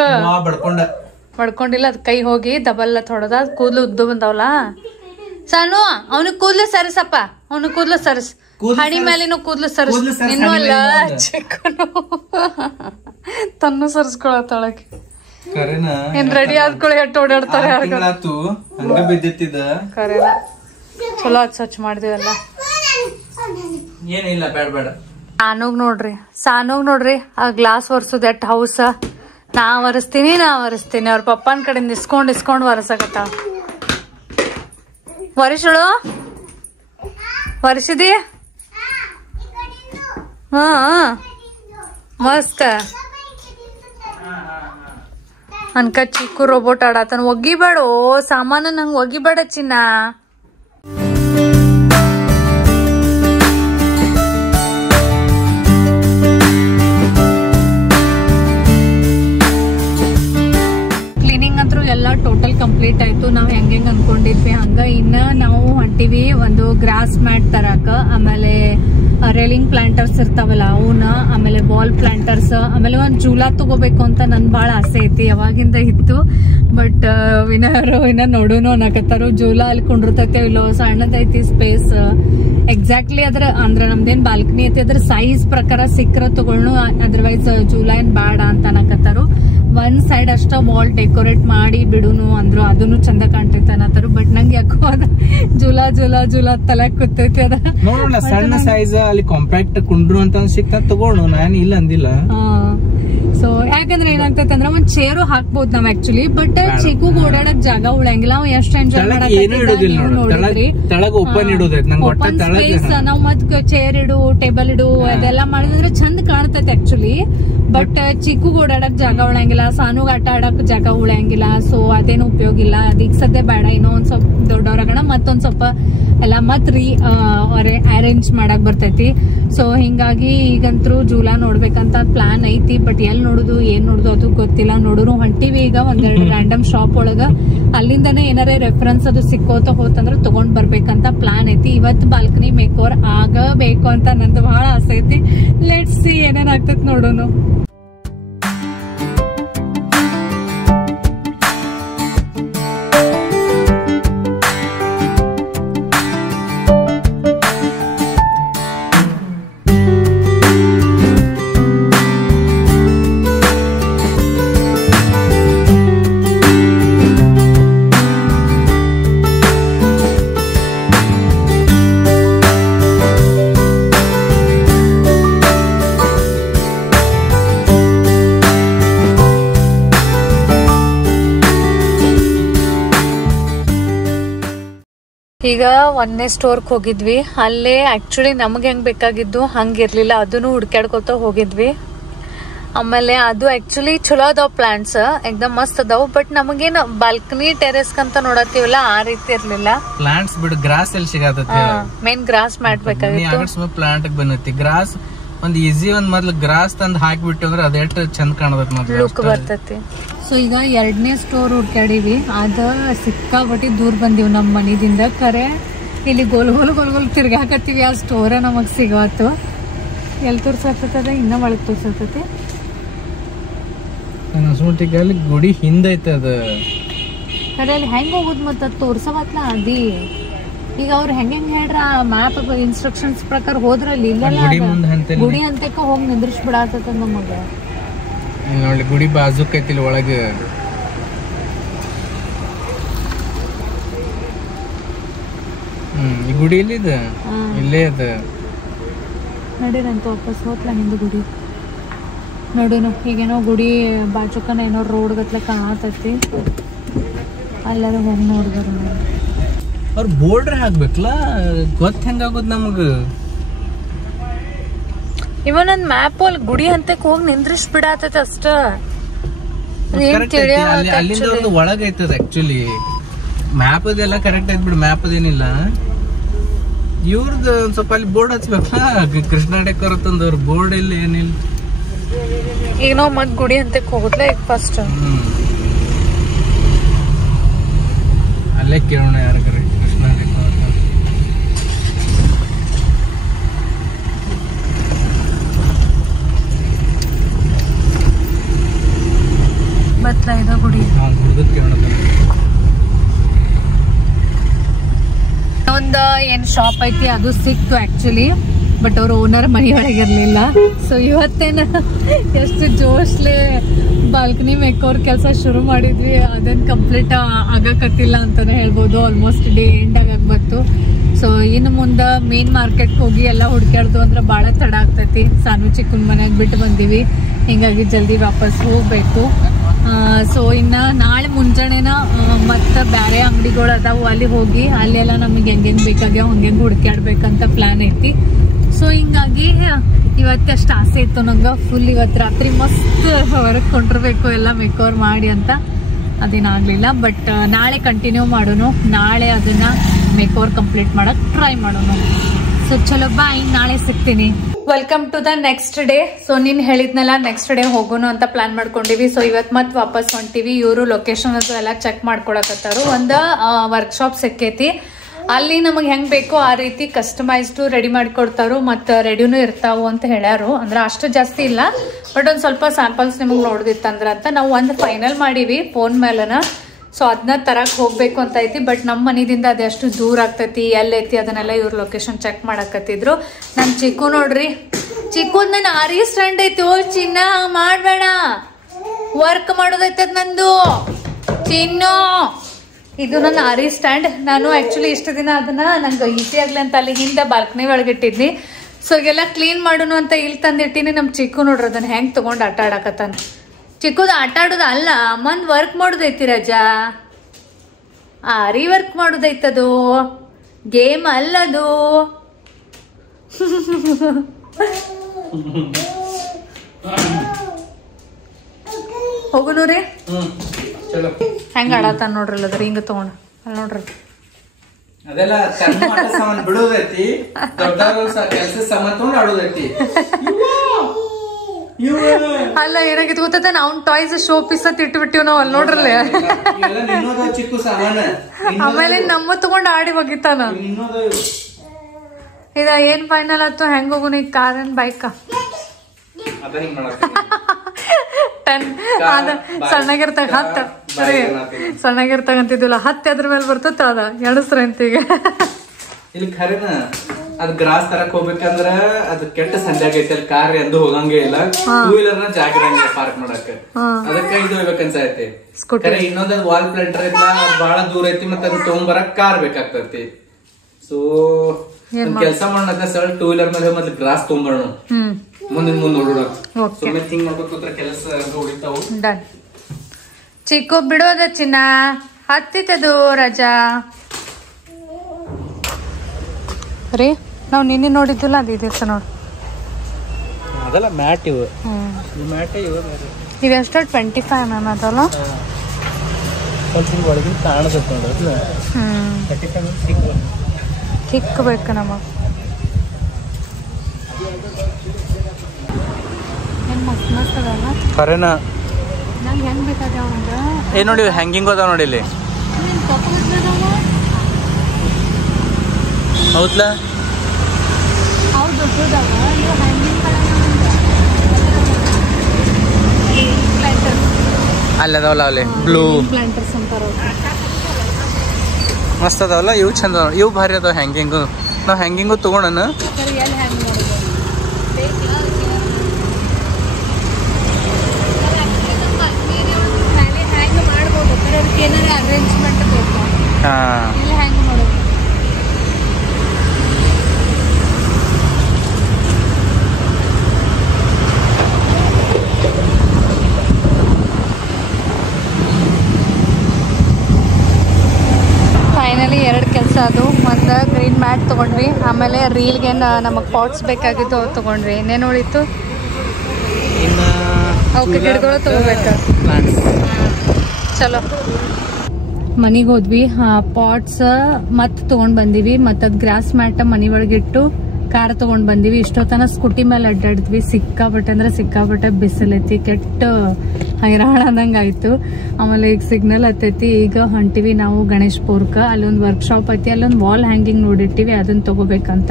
ಬಡ್ಕೊಂಡಿಲ್ಲ, ಅದ್ ಕೈ ಹೋಗಿ ದಬಲ್ ಹೊಡದ. ಕೂದ್ಲು ಉದ್ದು ಬಂದವಲ್ಲ. ಸಾನು ಅವನಿಗೆ ಕೂದ್ಲು ಸರಸಪ್ಪ, ಅವನು ಕೂದ್ಲು ಸರಸ್. ಹಣಿ ಮೇಲಿನ ಕೂದ್ಲು ಸರಸ್. ಇನ್ನೂ ಅಲ್ಲ ಚಿಕ್ಕನು ತನ್ನ ಸರಸ್ಕೊಳತ್ತಾಳಕ್ಕೆ. ಏನ್ ರೆಡಿ ಆದ್ಕೊಳ್ಳಿ ಎಟ್ಟು ಓಡಾಡ್ತಾರೆ. ಕರೆನ ಚಲೋ ಅದ್ ಸ್ವಚ್ಛ ಮಾಡಿದಿವಲ್ಲ. ಏನಿಲ್ಲ ಬೇಡ ಬೇಡ. ಸಾನೂಗ್ ನೋಡ್ರಿ ಆ ಗ್ಲಾಸ್ ಒರ್ಸೋದ್ ಎಟ್ ಹೌಸ. ನಾ ಒರೆಸ್ತೀನಿ ಅವ್ರ ಪಪ್ಪನ್ ಕಡೆಯಿಂದ ಇಸ್ಕೊಂಡ್ ಒರೆಸಕತ್ತ. ವರ್ಷಳು ವರ್ಷದಿ ಹಾ ಮಸ್ತ್ ಅನ್ಕ ಚಿಕ್ಕು ರೋಬೋಟ್ ಆಡತನ. ಒಗಿಬೇಡ ಸಾಮಾನ ನಂಗೆ ಒಗಿಬೇಡ ಚಿನ್ನ. ಕ್ಲೀನಿಂಗ್ ಅಂತೂ ಎಲ್ಲ ಟೋಟಲ್ ಕಂಪ್ಲೀಟ್ ಆಯ್ತು. ನಾವ್ ಹೆಂಗ್ ಅನ್ಕೊಂಡಿದ್ವಿ ಹಂಗ. ಇನ್ನ ನಾವು ಹೊಂಟಿವಿ ಒಂದು ಗ್ರಾಸ್ ಮ್ಯಾಟ್ ತರಾಕ. ಆಮೇಲೆ ರೇಲಿಂಗ್ ಪ್ಲಾಂಟರ್ಸ್ ಇರ್ತಾವಲ್ಲ ಅವನ್ನ, ಆಮೇಲೆ ವಾಲ್ ಪ್ಲಾಂಟರ್ಸ್, ಆಮೇಲೆ ಒಂದು ಜೂಲಾ ತಗೋಬೇಕು ಅಂತ ನನ್ ಭಾಳ ಆಸೆ ಐತಿ, ಯಾವಾಗಿಂದ ಇತ್ತು. ಬಟ್ ಇನ್ನ ನೋಡೋನು ಅನ್ನಕತ್ತಾರು. ಜೂಲಾ ಅಲ್ಲಿ ಕುಂಡಿರ್ತೈತೆ ಇಲ್ಲೋ, ಸಣ್ಣದೈತಿ ಸ್ಪೇಸ್. ಎಕ್ಸಾಕ್ಟ್ಲಿ ಅಂದ್ರೆ ನಮ್ದೇನ್ ಬಾಲ್ಕನಿ ಐತಿ, ಅದ್ರ ಸೈಜ್ ಪ್ರಕಾರ ಸಿಕ್ಕ್ರ ತಗೊಳ್ನು, ಅದರ್ವೈಸ್ ಜೂಲಾ ಏನ್ ಬೇಡ ಅಂತ ಅನ್ನಕತ್ತಾರು. ಒಂದ್ ಸೈಡ್ ಅಷ್ಟ ವಾಲ್ ಡೆಕೋರೇಟ್ ಮಾಡಿ ಬಿಡುನು ಅಂದ್ರು, ಅದನ್ನು ಚಂದ ಕಾಣ್ತೈತೆ ಅನ್ನತ್ತಾರು. ಬಟ್ ನಂಗೆ ಯಾಕೋ ಅದ ಜೂಲಾ ಜೂಲಾ ಜೂಲಾ ತಲೆ ಕೂತೈತಿ. ಅದ ನೋಡೋಣ, ಸಣ್ಣ ಸೈಜ್ ಅಲ್ಲಿ ಕಾಂಪ್ಯಾಕ್ಟ್ ಕುಂಡ್ರು ಅಂತ ಸಿಕ್ತಾ ತಗೋಣ, ನಾನು ಇಲ್ಲ ಅಂದಿಲ್ಲ. ಸೊ ಯಾಕಂದ್ರೆ ಏನಾಗ್ತೈತೆ ಅಂದ್ರೆ ಒಂದ್ ಚೇರು ಹಾಕ್ಬೋದು ನಾವ್ ಆಕ್ಚುಲಿ, ಬಟ್ ಚಿಕ್ಕು ಓಡಾಡಕ್ ಜಾಗ ಉಳಂಗಿಲ್ಲ. ಅವ್ ಎಷ್ಟ್ ಎಂಜಾಯ್ ನಾವ್ ಮತ್ ಚೇರ್ ಇಡು, ಟೇಬಲ್ ಇಡು ಅದೆಲ್ಲ ಮಾಡಿದ್ರೆ ಚಂದ ಕಾಣ್ತೈತೆ ಆಕ್ಚುಲಿ. ಬಟ್ ಚಿಕ್ಕು ಓಡಾಡಕ್ ಜಾಗ ಉಳಂಗಿಲ್ಲ, ಸಾನುಗ್ ಆಟ ಆಡಕ್ ಜಾಗ ಉಳಂಗಿಲ್ಲ. ಸೊ ಅದೇನು ಉಪಯೋಗ ಇಲ್ಲ. ಅದೀಗ ಸದ್ಯ ಬೇಡ, ಇನ್ನೂ ಒಂದ್ ಸ್ವಲ್ಪ ದೊಡ್ಡವ್ರಾಗಣ ಮತ್ತೊಂದ್ ಸ್ವಲ್ಪ ಎಲ್ಲ ಮತ್ ಅರೇಂಜ್ ಮಾಡಕ್ ಬರ್ತೈತಿ. ಸೊ ಹಿಂಗಾಗಿ ಈಗಂತೂ ಜೂಲಾ ನೋಡ್ಬೇಕಂತ ಪ್ಲಾನ್ ಐತಿ. ಬಟ್ ಎಲ್ ನೋಡುದು ಏನ್ ನೋಡುದು ಅದು ಗೊತ್ತಿಲ್ಲ. ನೋಡುನು ಹೊಂಟಿವಿ ಈಗ ಒಂದೆರಡು ರ್ಯಾಂಡಮ್ ಶಾಪ್ ಒಳಗ, ಅಲ್ಲಿಂದನೇ ಏನಾರ ರೆಫರೆನ್ಸ್ ಅದು ಸಿಕ್ಕೋತ ಹೋತಂದ್ರ ತಗೊಂಡ್ ಬರ್ಬೇಕಂತ ಪ್ಲಾನ್ ಐತಿ. ಇವತ್ತು ಬಾಲ್ಕನಿ ಮೇಕ್ ಓವರ್ ಆಗಬೇಕು ಅಂತ ನಂದು ಬಹಳ ಆಸೆ ಐತಿ. ಲೆಟ್ಸ್ ಸಿ ಏನೇನ್ ಆಗ್ತೈತಿ ನೋಡೋನು. ಈಗ ಒಂದನೇ ಸ್ಟೋರ್ಗೆ ಹೋಗಿದ್ವಿ. ಅಲ್ಲೇ ಆಕ್ಚುಲಿ ನಮ್ಗೆ ಹೆಂಗ್ ಬೇಕಾಗಿದ್ದು ಹಂಗಿರ್ಲಿಲ್ಲ, ಅದನ್ನು ಹುಡ್ಕ್ಯಾಡ್ಕೊತ ಹೋಗಿದ್ವಿ. ಆಮೇಲೆ ಅದು ಆಕ್ಚುಲಿ ಚಲೋ ಅದಾವ ಪ್ಲಾಂಟ್ಸ್, ಎಕ್ದಮ್ ಮಸ್ತ್ ಅದಾವ. ಬಟ್ ನಮಗೇನು ಬಾಲ್ಕನಿ ಟೆರೆಸ್ ಅಂತ ನೋಡತ್ತೀವಲ್ಲ ಆ ರೀತಿ ಇರ್ಲಿಲ್ಲ. ಪ್ಲಾಂಟ್ಸ್ ಬಿಡು, ಗ್ರಾಸ್ ಎಲ್ಲಿ ಸಿಗತ್ತೆ, ಮೇನ್ ಗ್ರಾಸ್ ಮಾಡ್ಬೇಕಾಗಿತ್ತು. ಪ್ಲಾಂಟ್ ಬಂದೈತಿ ಗ್ರಾಸ್ ಒಂದ್ ಈಸಿ ಒಂದ್ ಮೊದ್ಲು ಗ್ರಾಸ್ ತಂದ್ ಹಾಕ್ಬಿಟ್ಟು ಅಂದ್ರೆ ಅದೇಟ್ ಚಂದ ಕಾಣಬೇಕು, ಲುಕ್ ಬರ್ತೈತಿ. ಸೊ ಈಗ 2ನೇ ಸ್ಟೋರ್ ಹುಡ್ಕ್ಯಾಡಿವಿ. ಅದ ಸಿಕ್ಕಾಬಟ್ಟಿ ದೂರ ಬಂದಿವ್ ನಮ್ ಮನಿದಿಂದ. ಖರೆ ಇಲ್ಲಿ ಗೋಲ್ ಗೋಲ್ ಗೋಲ್ ಗೋಲ್ ತಿರ್ಗಾಕತ್ತೀವಿ, ಆ ಸ್ಟೋರ ನಮಗ್ ಸಿಗತ್ತು. ಎಲ್ಲಿ ತೋರ್ಸತ್ತದ, ಇನ್ನ ಒಳಗ್ ತೋರ್ಸತ್ತೈತಿ. ಅಲ್ಲಿ ಗುಡಿ ಹಿಂದೈತೆ ಅದ. ಖರೆ ಅಲ್ಲಿ ಹೆಂಗ್ ಹೋಗುದ್ ಮತ್ತ ತೋರ್ಸವತ್ಲ ಅದಿ. ಈಗ ಅವ್ರು ಹೆಂಗ್ ಹೇಳ್ರ ಮ್ಯಾಪ್ ಇನ್ಸ್ಟ್ರಕ್ಷನ್ಸ್ ಪ್ರಕಾರ ಹೋದ್ರಲ್ಲಿ ಇಲ್ಲಲ್ಲ ಗುಡಿ ಅಂತಕ್ಕ ಹೋಗಿ ನಿಂದ್ರಿಸ್ ಬಿಡಾತದ ನಮಗ. ನೋಡಿ ಗುಡಿ ಬಾಜುಕ್ ಐತಿಲ್ ಒಳಗ. ಈ ಗುಡಿ ಇಲ್ಲಿದ ಇಲ್ಲೇ ಅದ. ನಡೀರಂತ ವಾಪಸ್ ಹೋತ್ಲ ನಿಂದು ಗುಡಿ ನೋಡುನು. ಈಗೇನೋ ಗುಡಿ ಬಾಜುಕನ ಏನೋ ರೋಡ್ ಗತ್ಲ ಕಾಣತೈತಿ, ಅಲ್ಲಾರ ಹೋಗಿ ನೋಡ್ಬಾರ. ಅವ್ರ ಬೋರ್ಡ್ರ್ ಹಾಕ್ಬೇಕಲ್ಲ, ಗೊತ್ತ ಹೆಂಗಾಗೋದ್ ನಮಗ. ಇವನ್ ಒಂದ್ ಮ್ಯಾಪ್ ಅಲ್ಲಿ ಗುಡಿ ಅಂತಕ್ ಹೋಗಿ ನಿಂದ್ರಿಸ್ ಬಿಡಾತೈತಿ ಅಷ್ಟ. ಅಲ್ಲಿಂದ ಒಳಗ ಐತದ ಆಕ್ಚುಲಿ. ಮ್ಯಾಪ್ ಅದೆಲ್ಲ ಕರೆಕ್ಟ್ ಐತ್ ಬಿಡು, ಮ್ಯಾಪ್ ಅದೇನಿಲ್ಲ. ಇವ್ರದ್ದು ಒಂದ್ ಸ್ವಲ್ಪ ಅಲ್ಲಿ ಬೋರ್ಡ್ ಹಚ್ಬೇಕಲ್ಲ, ಕೃಷ್ಣ ಡೆಕೋರ್ ಅವ್ರ ಬೋರ್ಡ್ ಇಲ್ಲ ಏನಿಲ್ಲ. ಈಗ ನಾವ್ ಮತ್ ಗುಡಿ ಅಂತಕ್ ಹೋಗುದ್ಲ ಈಗ ಫಸ್ಟ್ ಅಲ್ಲೇ ಕೇಳೋಣ ಯಾರಿಗಾರ ಕೃಷ್ಣ ಡೆಕೋರ್. ಬತ್ಲ ಇದ ಗುಡಿ ಒಂದ ಏನ್ ಶಾಪ್ ಐತಿ ಅದು ಸಿಕ್ತು ಆಕ್ಚುಲಿ. ಬಟ್ ಅವ್ರ ಓನರ್ ಮನೆಯೊಳಗಿರ್ಲಿಲ್ಲ. ಸೊ ಇವತ್ತೇನ ಎಷ್ಟು ಜೋಶ್ಲೆ ಬಾಲ್ಕನಿ ಮೇಕೋರ್ ಕೆಲಸ ಶುರು ಮಾಡಿದ್ವಿ, ಅದೇನ್ ಕಂಪ್ಲೀಟ್ ಆಗಕತ್ತಿಲ್ಲ ಅಂತಾನೆ ಹೇಳ್ಬೋದು. ಆಲ್ಮೋಸ್ಟ್ ಡೇ ಎಂಡ್ ಆಗಕ್ ಬಂತು. ಸೊ ಇನ್ನು ಮುಂದ ಮೇನ್ ಮಾರ್ಕೆಟ್ ಹೋಗಿ ಎಲ್ಲ ಹುಡ್ಕ್ಯಾಡ್ದು ಅಂದ್ರೆ ಬಾಳ ತಡ ಆಗ್ತೈತಿ. ಸಾನು ಚಿಕ್ಕನ್ ಮನ್ಯಾಗ ಬಿಟ್ಟು ಬಂದಿವಿ, ಹಿಂಗಾಗಿ ಜಲ್ದಿ ವಾಪಸ್ ಹೋಗ್ಬೇಕು. ಸೊ ಇನ್ನ ನಾಳೆ ಮುಂಜಾನೆನ ಮತ್ತೆ ಬೇರೆ ಅಂಗಡಿಗಳು ಅದಾವು, ಅಲ್ಲಿ ಹೋಗಿ ಅಲ್ಲೆಲ್ಲ ನಮಗೆ ಹೆಂಗೆಂಗ್ ಬೇಕಾಗ್ಯಾವ ಹಂಗೆಂಗ್ ಹುಡ್ಕ್ಯಾಡ್ಬೇಕಂತ ಪ್ಲಾನ್ ಐತಿ. ಸೊ ಹಿಂಗಾಗಿ ಇವತ್ತಷ್ಟು ಆಸೆ ಇತ್ತು ನಂಗೆ ಫುಲ್. ಇವತ್ತು ರಾತ್ರಿ ಮಸ್ತ್ ಹೊರಗೆ ಕೊಂಡಿರ್ಬೇಕು ಎಲ್ಲ ಮೇಕೋರ್ ಮಾಡಿ ಅಂತ, ಅದೇನಾಗಲಿಲ್ಲ. ಬಟ್ ನಾಳೆ ಕಂಟಿನ್ಯೂ ಮಾಡೋನು, ನಾಳೆ ಅದನ್ನ ಮೇಕೋರ್ ಕಂಪ್ಲೀಟ್ ಮಾಡಕ್ ಟ್ರೈ ಮಾಡೋನು. ಸೊ ಚಲೋ ಬಾಯ್, ನಾಳೆ ಸಿಗ್ತೀನಿ. Welcome to the next day. So ನೀನ್ ಹೇಳಿದ್ನಲ್ಲ ನೆಕ್ಸ್ಟ್ ಡೇ ಹೋಗೋನು ಅಂತ ಪ್ಲಾನ್ ಮಾಡ್ಕೊಂಡಿವಿ. ಸೊ ಇವತ್ ಮತ್ ವಾಪಸ್ ಹೊಂಟಿವಿ. ಇವರು ಲೊಕೇಶನ್ ಅದು ಎಲ್ಲ ಚೆಕ್ ಮಾಡ್ಕೊಳಕತ್ತಾರು. ಒಂದ ವರ್ಕ್ಶಾಪ್ ಸಿಕ್ಕೈತಿ, ಅಲ್ಲಿ ನಮಗೆ ಹೆಂಗ್ ಬೇಕೋ ಆ ರೀತಿ ಕಸ್ಟಮೈಸ್ಡ್ ರೆಡಿ ಮಾಡಿಕೊಡ್ತಾರೋ ಮತ್ತು ರೆಡಿನೂ ಇರ್ತಾವು ಅಂತ ಹೇಳ್ಯಾರು. ಅಂದ್ರೆ ಅಷ್ಟು ಜಾಸ್ತಿ ಇಲ್ಲ, ಬಟ್ ಒಂದು ಸ್ವಲ್ಪ ಸ್ಯಾಂಪಲ್ಸ್ ನಿಮಗೆ ನೋಡ್ದಿತ್ತಂದ್ರ ಅಂತ ನಾವು ಒಂದು ಫೈನಲ್ ಮಾಡೀವಿ ಫೋನ್ ಮೇಲನ. ಸೊ ಅದನ್ನ ತರಕ್ ಹೋಗ್ಬೇಕು ಅಂತ ಐತಿ, ಬಟ್ ನಮ್ಮ ಮನೆಯಿಂದ ಅದೆಷ್ಟು ದೂರ ಆಗ್ತೈತಿ, ಎಲ್ಲೈತಿ ಅದನ್ನೆಲ್ಲ ಇವ್ರ ಲೊಕೇಶನ್ ಚೆಕ್ ಮಾಡಕತ್ತಿದ್ರು. ನನ್ನ ಚಿಕ್ಕು ನೋಡ್ರಿ, ಚಿಕ್ಕುದ್ ನನ್ನ ಆರಿ ಸ್ಟ್ಯಾಂಡ್ ಐತಿ. ಓ ಚಿನ್ನ ಮಾಡಬೇಡ, ವರ್ಕ್ ಮಾಡೋದೈತದ ನಂದು ಚಿನ್ನು. ಇದು ನನ್ನ ಆರಿ ಸ್ಟ್ಯಾಂಡ್. ನಾನು ಆಕ್ಚುಲಿ ಇಷ್ಟು ದಿನ ಅದನ್ನ ನಂಗೆ ಈಸಿ ಆಗ್ಲಿ ಅಂತ ಅಲ್ಲಿ ಹಿಂದೆ ಬಾಲ್ಕನಿ ಒಳಗಿಟ್ಟಿದ್ನಿ. ಸೊ ಈಗೆಲ್ಲ ಕ್ಲೀನ್ ಮಾಡೋನು ಅಂತ ಇಲ್ಲಿ ತಂದಿಟ್ಟಿನಿ. ನಮ್ಮ ಚಿಕ್ಕು ನೋಡ್ರಿ ಅದನ್ನ ಹೆಂಗ್ ತಗೊಂಡ್ ಆಟ ಆಡಕತ್ತಾನ. ಚಿಕ್ಕುದು ಆಟ ಆಡೋದು ಅಲ್ಲ, ಅಮ್ಮಂದ್ ವರ್ಕ್ ಮಾಡೋದೈತಿ ರಜಾ. ಆರಿ ವರ್ಕ್ ಮಾಡೋದೈತದು, ಗೇಮ್ ಅಲ್ಲದು. ಹೋಗುನು ರೀ, ಹೆಂಗ ಆಡತಾನ ನೋಡ್ರಲ್ಲ ಅದ್ರ ಹಿಂಗ ತಗೊಂಡ್ ಅಲ್ಲಿ ನೋಡ್ರಿ. ಅದೆಲ್ಲ ಸಾಮಾನ್ ಬಿಡೋದೈತಿ, ದೊಡ್ಡವ್ರ ಕೆಲಸ ಸಾಮಾನ್ ತಗೊಂಡ್ ಆಡೋದೈತಿ. ಅಲ್ಲ ಏನಾಗಿತ್ತು ಗೊತ್ತ, ಅವ್ನ್ ಟಾಯ್ಸ್ ಶೋ ಪೀಸ್ ಅಂತ ಇಟ್ಬಿಟ್ಟಿವ್ ನಾವ್ ಅಲ್ಲಿ ನೋಡ್ರಲ್ಲ. ಚಿಕ್ಕ ಸಾಮಾನ ಆಮೇಲೆ ನಮ್ಮ ತಗೊಂಡ್ ಆಡಿ ಹೋಗಿತ್ತಾನ. ಇದ ಏನ್ ಫೈನಲ್ ಆಯ್ತು, ಹೆಂಗ ಹೋಗುನ ಈಗ ಕಾರ್ ಅಂಡ್ ಬೈಕ್? ಸಣ್ಣಗಿರ್ತಾಗ ಹತ್ತ ಸರಿ ಸಣ್ಣಗಿರ್ತಾಗಂತಿದ್ದಿಲ್ಲ, ಹತ್ತಿ ಅದ್ರ ಮೇಲೆ ಬರ್ತದ ಅದ ಎಣಸ್ರ ಅಂತ. ಈಗ ಇಲ್ಲಿ ಖರೇನ ಅದ್ ಗ್ರಾಸ್ ತರಕ್ ಹೋಗ್ಬೇಕಂದ್ರ ಅದ್ ಕೆಟ್ಟ ಸಂಜೆ ಆಗೈತಿ, ಅಲ್ಲಿ ಕಾರ್ ಎಂದು ಹೋಗಂಗೆ ಇಲ್ಲ, ಟೂ ವೀಲರ್ ನ ಜಾಗ ಇರಂಗಿಲ್ಲ ಪಾರ್ಕ್ ಮಾಡಕ್. ಅದಕ್ಕ ಇದು ಹೋಗ್ಬೇಕನ್ಸೈತಿ. ಇನ್ನೊಂದ್ ವಾಲ್ ಪ್ಲಾಂಟರ್ ಐತ್ಲ, ಅದ್ ಬಹಳ ದೂರ ಐತಿ, ಮತ್ತ ಅದ್ ತಗೊಂಬರಕ್ ಕಾರ್ ಬೇಕಾಗ್ತೈತಿ. ಸೊ ಕೆಲ್ಸ ಮಾಡೋಣ ಸರ್, ಟೂ ವೀಲರ್ ಮೇಲೆ ಮತ್ತೆ ಗ್ರಾಸ್ ತೊಗೊಂಬರೋಣ, ಮುಂದಿನ ಮುಂದೆ ನೋಡೋಣ. ಸುಮ್ಮನೆ ಥಿಂಕ್ ಮಾಡ್ಬೇಕು ಕೆಲಸ ಹೊಡಿತಾವು. ಚಿಕ್ಕು ಬಿಡೋದ ಚಿನ್ನ, ಹತ್ತಿತದು ರಜಾ ರೀ. ನಾವ್ ನಿನ್ನೆ ನೋಡಿದ್ದಿಲ್ಲ, ಅದು ಇದಿರ್ತ ನೋಡ್. ಅದೆಲ್ಲ ಮ್ಯಾಟ್ ಇವು, ಇವೆಷ್ಟು 25 mm ಅದಲ್ಲ. ಒಳಗಿನ ಕಾಣದೈತೆ ನೋಡೋದು. ಕಿಕ್ ಬೇಕು ನಮಗ್. ಖರೇನಾ ನಂಗೆ ಹೆಂಗ್ ಬೇಕಾಗ್ಯಾವ ಏ ನೋಡಿ, ಹ್ಯಾಂಗಿಂಗ್ ಅದಾವ ನೋಡಿ ಇಲ್ಲಿ. ಹೌದ್ಲ ಅಲ್ಲಿ ಅದಾವಲ್ಲ ಅಲ್ಲಿ ಬ್ಲೂ ಪ್ಲಾಂಟರ್ಸ್ ಅಂತಾರ, ಮಸ್ತ್ ಅದಾವಲ್ಲ ಇವು. ಚಂದ, ಇವು ಭಾರಿ ಅದಾವ ಹ್ಯಾಂಗಿಂಗು. ನಾವು ಹ್ಯಾಂಗಿಂಗು ತಗೋಣ. ಅರೇಂಜ್ಮೆಂಟ್ ಬೇಕು, ಇಲ್ಲಿ ಹ್ಯಾಂಗ್ ಮಾಡೋದು. ಫೈನಲಿ 2 ಕೆಲಸ ಅದು. ಒಂದು ಗ್ರೀನ್ ಮ್ಯಾಟ್ ತೊಗೊಂಡ್ವಿ, ಆಮೇಲೆ ರೀಲ್ಗೆ ನಮಗೆ ಪಾಟ್ಸ್ ಬೇಕಾಗಿತ್ತು ಅವು ತೊಗೊಂಡ್ವಿ. ಇನ್ನೇನು ಉಳಿತು, ಅವಕ್ಕೆ ಗಿಡಗಳು ತೊಗೋಬೇಕು. ಚಲೋ ಮನೆಗೆ ಹೋದ್ವಿ, ಪಾಟ್ಸ್ ಮತ್ತೆ ತೊಗೊಂಡು ಬಂದೀವಿ. ಮತ್ತು ಅದು ಗ್ರಾಸ್ ಮ್ಯಾಟ ಮನೆ ಒಳಗಿಟ್ಟು ಕಾರ್ ತೊಗೊಂಡು ಬಂದೀವಿ. ಇಷ್ಟೊತ್ತನ ಸ್ಕೂಟಿ ಮೇಲೆ ಅಡ್ಡಾಡಿದ್ವಿ. ಸಿಕ್ಕಾಪಟ್ಟೆ ಅಂದ್ರೆ ಸಿಕ್ಕಾಪಟ್ಟೆ ಬಿಸಿಲೈತಿ, ಕೆಟ್ಟ ಹೈರಾಣ ಅಂದಂಗೆ ಆಯಿತು. ಆಮೇಲೆ ಈಗ ಸಿಗ್ನಲ್ ಹತ್ತೈತಿ, ಈಗ ಹೊಂಟಿವಿ ನಾವು ಗಣೇಶ್ಪುರಕ್ಕೆ. ಅಲ್ಲೊಂದು ವರ್ಕ್ಶಾಪ್ ಐತಿ, ಅಲ್ಲೊಂದು ವಾಲ್ ಹ್ಯಾಂಗಿಂಗ್ ನೋಡಿಟ್ಟಿವಿ, ಅದನ್ನ ತೊಗೋಬೇಕಂತ.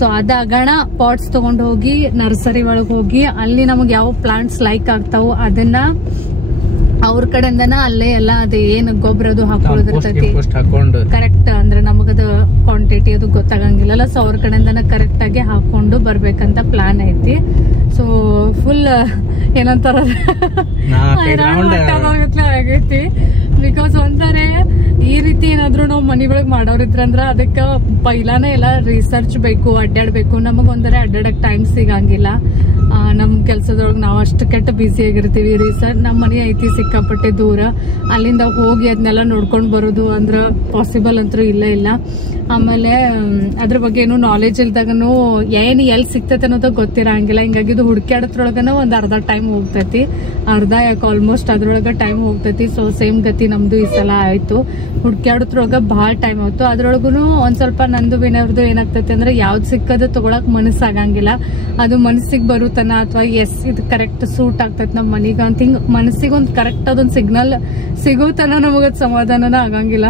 ಸೊ ಅದಾಗಣ ಪಾಟ್ಸ್ ತೊಗೊಂಡು ಹೋಗಿ ನರ್ಸರಿ ಒಳಗೆ ಹೋಗಿ ಅಲ್ಲಿ ನಮಗೆ ಯಾವ ಪ್ಲಾಂಟ್ಸ್ ಲೈಕ್ ಆಗ್ತಾವು ಅದನ್ನ ಅವ್ರ ಕಡೆಯಿಂದನ ಅಲ್ಲೇ ಎಲ್ಲ ಅದೇ ಏನು ಗೊಬ್ಬರದು ಹಾಕೊಳ್ಳೋದಿರ್ತೈತಿ ಕರೆಕ್ಟ್. ಅಂದ್ರೆ ನಮಗದ ಕ್ವಾಂಟಿಟಿ ಅದು ಗೊತ್ತಾಗಂಗಿಲ್ಲಲ್ಲ, ಸೊ ಅವ್ರ ಕಡೆಯಿಂದನ ಕರೆಕ್ಟ್ ಆಗಿ ಹಾಕೊಂಡು ಬರ್ಬೇಕಂತ ಪ್ಲಾನ್ ಐತಿ. ಸೊ ಫುಲ್ ಏನಂತಾರ ಆಗೈತಿ. ಬಿಕಾಸ್ ಒಂದರೆ ಈ ರೀತಿ ಏನಾದ್ರು ನಾವು ಮನಿ ಒಳಗ್ ಮಾಡೋರಿದ್ರಂದ್ರ ಅದಕ್ಕ ಪೈಲಾನೇ ಎಲ್ಲ ರಿಸರ್ಚ್ ಬೇಕು, ಅಡ್ಡಾಡ್ಬೇಕು. ನಮಗೊಂದರೆ ಅಡ್ಡಾಡಕ್ ಟೈಮ್ ಸಿಗಂಗಿಲ್ಲ. ನಮ್ ಕೆಲ್ಸದೊಳಗೆ ನಾವು ಅಷ್ಟು ಕೆಟ್ಟ ಬ್ಯುಸಿ ಆಗಿರ್ತೀವಿ. ರಿಸರ್ಚ್ ನಮ್ಮ ಮನೆ ಐತಿ ಸಿಕ್ಕಾಪಟ್ಟೆ ದೂರ, ಅಲ್ಲಿಂದ ಹೋಗಿ ಅದನ್ನೆಲ್ಲ ನೋಡ್ಕೊಂಡ್ ಬರೋದು ಅಂದ್ರ ಪಾಸಿಬಲ್ ಅಂತೂ ಇಲ್ಲ. ಆಮೇಲೆ ಅದ್ರ ಬಗ್ಗೆ ಏನು ನಾಲೆಜ್ ಇಲ್ದಾಗನು ಏನ್ ಎಲ್ಲಿ ಸಿಗ್ತೈತೆ ಅನ್ನೋದು ಗೊತ್ತಿರಂಗಿಲ್ಲ. ಹಿಂಗಾಗಿ ಇದು ಹುಡುಕ್ಯಾಡತ್ರೊಳಗನ ಒಂದ್ ಅರ್ಧ ಟೈಮ್ ಹೋಗ್ತೈತಿ, ಅರ್ಧ ಯಾಕೆ ಆಲ್ಮೋಸ್ಟ್ ಅದ್ರೊಳಗ ಟೈಮ್ ಹೋಗ್ತೈತಿ. ಸೊ ಸೇಮ್ ಗತಿ ನಮ್ದು ಈ ಸಲ ಆಯ್ತು. ಹುಡುಕ್ಯಾಡತ್ರೊಳಗ ಭಾಳ ಟೈಮ್ ಆಯ್ತು. ಅದ್ರೊಳಗುನು ಒಂದ್ ಸ್ವಲ್ಪ ನಂದು ವಿನರ್ದು ಏನಾಗ್ತೈತಿ ಅಂದ್ರೆ ಯಾವ್ದು ಸಿಕ್ಕದು ತಗೊಳಕ್ ಮನಸ್ಸಾಗಂಗಿಲ್ಲ. ಅದು ಮನಸ್ಸಿಗೆ ಬರುತ್ತನ ಅಥವಾ ಎಸ್ ಇದು ಕರೆಕ್ಟ್ ಸೂಟ್ ಆಗ್ತೈತಿ ನಮ್ ಮನೀಗ ಅಂತ ಹಿಂಗ್ ಮನಸ್ಸಿಗೆ ಒಂದ್ ಕರೆಕ್ಟ್ ಅದೊಂದ್ ಸಿಗ್ನಲ್ ಸಿಗೋತನ ನಮಗದ್ ಸಮಾಧಾನನ ಆಗಂಗಿಲ್ಲ.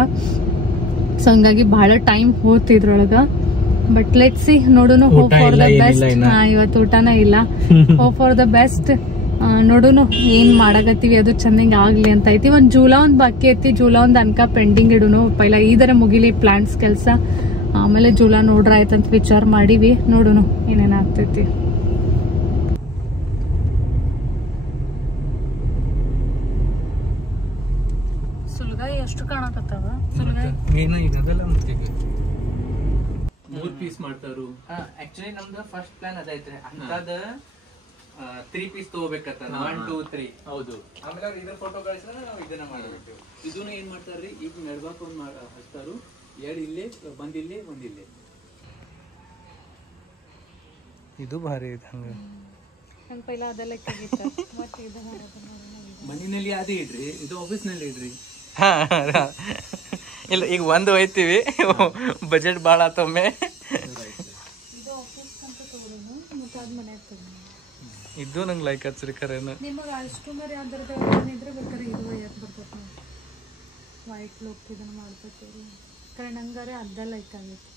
ಸೊ ಹಂಗಾಗಿ ಬಹಳ ಟೈಮ್ ಹೋತ್ ಇದ್ರೊಳಗ. ಬಟ್ ಲೆಟ್ ಸಿ ನೋಡುನು, ಹೋಪ್ ಫಾರ್ ದ ಬೆಸ್ಟ್. ಇವತ್ತು ಊಟನ ಇಲ್ಲ, ಹೋಪ್ ಫಾರ್ ದ ಬೆಸ್ಟ್. ನೋಡುನು ಏನ್ ಮಾಡಕತ್ತೀವಿ ಅದು ಚೆನ್ನಾಗಿ ಆಗ್ಲಿ ಅಂತ ಐತಿ. ಒಂದ್ ಜೂಲಾ ಒಂದ್ ಬಾಕಿ ಐತಿ, ಜೂಲಾ ಒಂದ್ ಅನ್ಕ ಪೆಂಡಿಂಗ್ ಇಡುನು. ಪೈಲ ಈದರ ಮುಗಿಲಿ ಪ್ಲಾಂಟ್ಸ್ ಕೆಲ್ಸ, ಆಮೇಲೆ ಜೂಲಾ ನೋಡ್ರ ಆಯ್ತಂತ ವಿಚಾರ ಮಾಡಿವಿ. ನೋಡುನು ಏನೇನ್ ಆಗ್ತೈತಿ. ಸುಲ್ಗಾಯಿ ಎಷ್ಟು ಕಾಣಕತ್ತಾವ? ಸುಲ್ಗಾಯಿ ಮೂರ್ ಪೀಸ್ ಮಾಡ್ತಾರು. ಆಕ್ಚುಲಿ ನಮ್ದು ಫಸ್ಟ್ ಪ್ಲಾನ್ ಅದೈತ್ರಿ, ಅಂತದ 3 ಪೀಸ್ ತಗೋಬೇಕತ್ತ. 1 2 3 ಹೌದು. ಆಮೇಲೆ ಅವ್ರು ಇದ್ರ ಫೋಟೋ ಕಳಿಸಿದ್ರೆ ನಾವು ಇದನ್ನ ಮಾಡಬೇಕು. ಇದನ್ನ ಏನ್ ಮಾಡ್ತಾರ್ರಿ, ಈಗ ನಡ್ಬಾಕ್ ಒಂದ್ ಹಚ್ತಾರು, 2 ಇಲ್ಲೇ ಬಂದಿಲ್ಲೇ ಒಂದಿಲ್ಲೇ. ಇದು ಭಾರಿ ಐತೆ. ಹಂಗ ಪೈಲ ಅದೆಲ್ಲ ಮತ್ತೆ ಮನಿನಲ್ಲಿ ಅದೇ ಇಡ್ರಿ, ಇದು ಆಫೀಸ್ ನಲ್ಲಿ ಇಡ್ರಿ. ಇಲ್ಲ ಈಗ ಒಂದು ಹೋಯ್ತೀವಿ, ಬಜೆಟ್ ಭಾಳ ಆತೊಮ್ಮೆ. ಇದು ನಂಗೆ ಲೈಕ್ ಹಚ್ರಿ ಕರೆನ. ನಿಮಗೆ ಅಷ್ಟು ಮರಿ ಅದರದ ಇದ್ರೆ ಬೇಕಾದ್ರೆ ಇದು ಒಯ್ಯಕ್ಕೆ ಬರ್ತೈತೆ. ವೈಟ್ ಲುಕ್ ಇದನ್ನ ಮಾಡ್ತೈತಿ ಕರೆ, ನಂಗಾರೆ ಅದ ಲೈಕ್ ಆಗೈತಿ.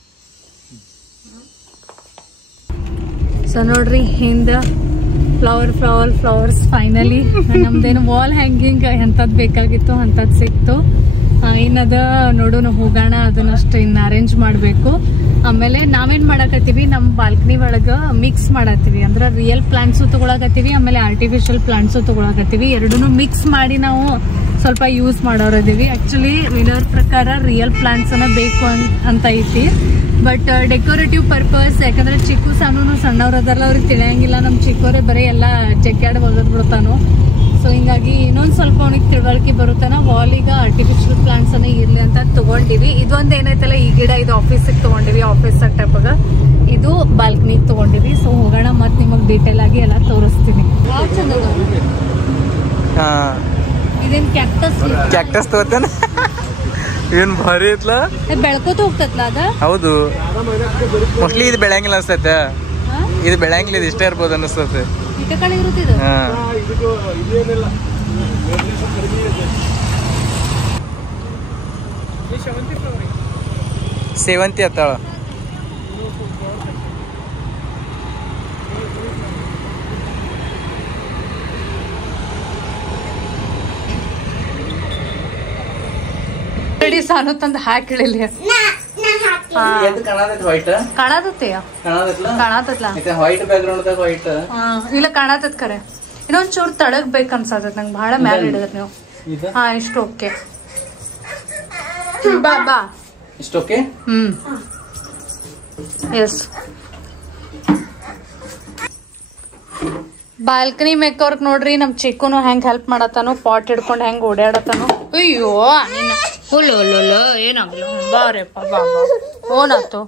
ಸೊ ನೋಡ್ರಿ ಹಿಂದ ಫ್ಲವರ್ಸ್ ಫೈನಲಿ ನಮ್ದೇನು ವಾಲ್ ಹ್ಯಾಂಗಿಂಗ್ ಎಂಥದ್ದು ಬೇಕಾಗಿತ್ತು ಅಂಥದ್ದು ಸಿಕ್ತು. ಇನ್ನದ ನೋಡೋಣ ಹೋಗೋಣ, ಅದನ್ನಷ್ಟು ಇನ್ನು ಅರೇಂಜ್ ಮಾಡಬೇಕು. ಆಮೇಲೆ ನಾವೇನ್ ಮಾಡಕತ್ತೀವಿ, ನಮ್ಮ ಬಾಲ್ಕನಿ ಒಳಗೆ ಮಿಕ್ಸ್ ಮಾಡತ್ತೀವಿ. ಅಂದ್ರೆ ರಿಯಲ್ ಪ್ಲಾಂಟ್ಸು ತಗೊಳಕತ್ತೀವಿ, ಆಮೇಲೆ ಆರ್ಟಿಫಿಷಿಯಲ್ ಪ್ಲಾಂಟ್ಸು ತಗೊಳಕತ್ತೀವಿ. ಎರಡನ್ನೂ ಮಿಕ್ಸ್ ಮಾಡಿ ನಾವು ಸ್ವಲ್ಪ ಯೂಸ್ ಮಾಡೋರದೀವಿ. ಆಕ್ಚುಲಿ ವಿನರ್ ಪ್ರಕಾರ ರಿಯಲ್ ಪ್ಲಾಂಟ್ಸ್ ಅನ್ನ ಬೇಕು ಅಂತ ಐತಿ. ಬಟ್ ಡೆಕೋರೇಟಿವ್ ಪರ್ಪಸ್, ಯಾಕಂದ್ರೆ ಚಿಕ್ಕು ಸಾನು ಸಣ್ಣವ್ರದಲ್ಲ, ಅವ್ರಿಗೆ ತಿಳಿಯಂಗಿಲ್ಲ. ನಮ್ಮ ಚಿಕ್ಕವರೇ ಬರೀ ಎಲ್ಲ ಜಗ್ಗಾಡಿ ಒಗದ್ ಬಿಡ್ತಾನು. ಸೊ ಹಿಂಗಾಗಿ ಇನ್ನೊಂದು ಸ್ವಲ್ಪ ಅವನಿಗೆ ತಿಳುವಳಿಕೆ ಬರುತ್ತಾನ, ವಾಲಿಗ ಆರ್ಟಿಫಿಷಿಯಲ್ ಪ್ಲಾಂಟ್ಸ್ ಅನ್ನ ಇರ್ಲಿ ಅಂತ ತಗೊಂಡಿವಿ. ಇದೊಂದು ಏನೈತಲ್ಲ, ಈ ಗಿಡ ಇದು ಆಫೀಸಿಗೆ ತಗೊಂಡಿವಿ, ಆಫೀಸ್ ಟೈಪಾಗ. ಇದು ಬಾಲ್ಕನಿಗೆ ತಗೊಂಡಿವಿ. ಸೊ ಹೋಗೋಣ, ಮತ್ತೆ ನಿಮಗೆ ಡೀಟೇಲ್ ಆಗಿ ಎಲ್ಲ ತೋರಿಸ್ತೀನಿ. ಯಾವ ಚಂದ ಇದೇನ್ ಕ್ಯಾಕ್ಟಸ್ ತಗೋತಾನ, ಏನ್ ಭಾರಿ ಐತ್ಲ, ಬೆಳ್ಕೋತ ಹೋಗ್ತತ್ಲ ಅದ. ಹೌದು, ಮೋಸ್ಟ್ಲಿ ಇದು ಬೆಳೆಯಂಗಿಲ್ಲ ಅನ್ಸ್ತೈತೆ. ಇದು ಬೆಳೆಯಂಗಿಲ್ಲ, ಇದು ಇಷ್ಟೇ ಇರ್ಬೋದು ಅನಿಸ್ತೈತೆ. ಸೇವಂತಿ ಅತ್ತಾಳ. ಸಾನು ತಂದು ಹಾಕಿಳಿಲಿ ಇಲ್ಲ ಕಾಣತತ್ ಕರೆ. ಇನ್ನೊಂದ್ ಚೂರ್ ತಳಗ್ ಬೇಕ ಅನ್ಸತ್ ನಂಗೆ, ಬಹಳ ಮ್ಯಾಲ ಹಿಡಿದ್ರಿ ನೀವು. ಹಾ ಇಷ್ಟು ಓಕೆ, ಬಾ ಬಾ ಇಷ್ಟು ಓಕೆ. ಎಸ್, ಬಾಲ್ಕನಿ ಮೇಕವ್ರಕ್ ನೋಡ್ರಿ ನಮ್ ಚಿಕ್ಕುನು ಹೆಂಗ್ ಹೆಲ್ಪ್ ಮಾಡತ್ತಾನು, ಪಾಟ್ ಹಿಡ್ಕೊಂಡ್ ಹೆಂಗ್ ಓಡಾಡತಾನು. ಅಯ್ಯೋ ನೀನು ಹುಲ್ಲುಲ್ಲ ಏನಾಗ್ಲಿ, ಬಾರಪ್ಪ ಬಾ ಬಾ. ಓನಾತು.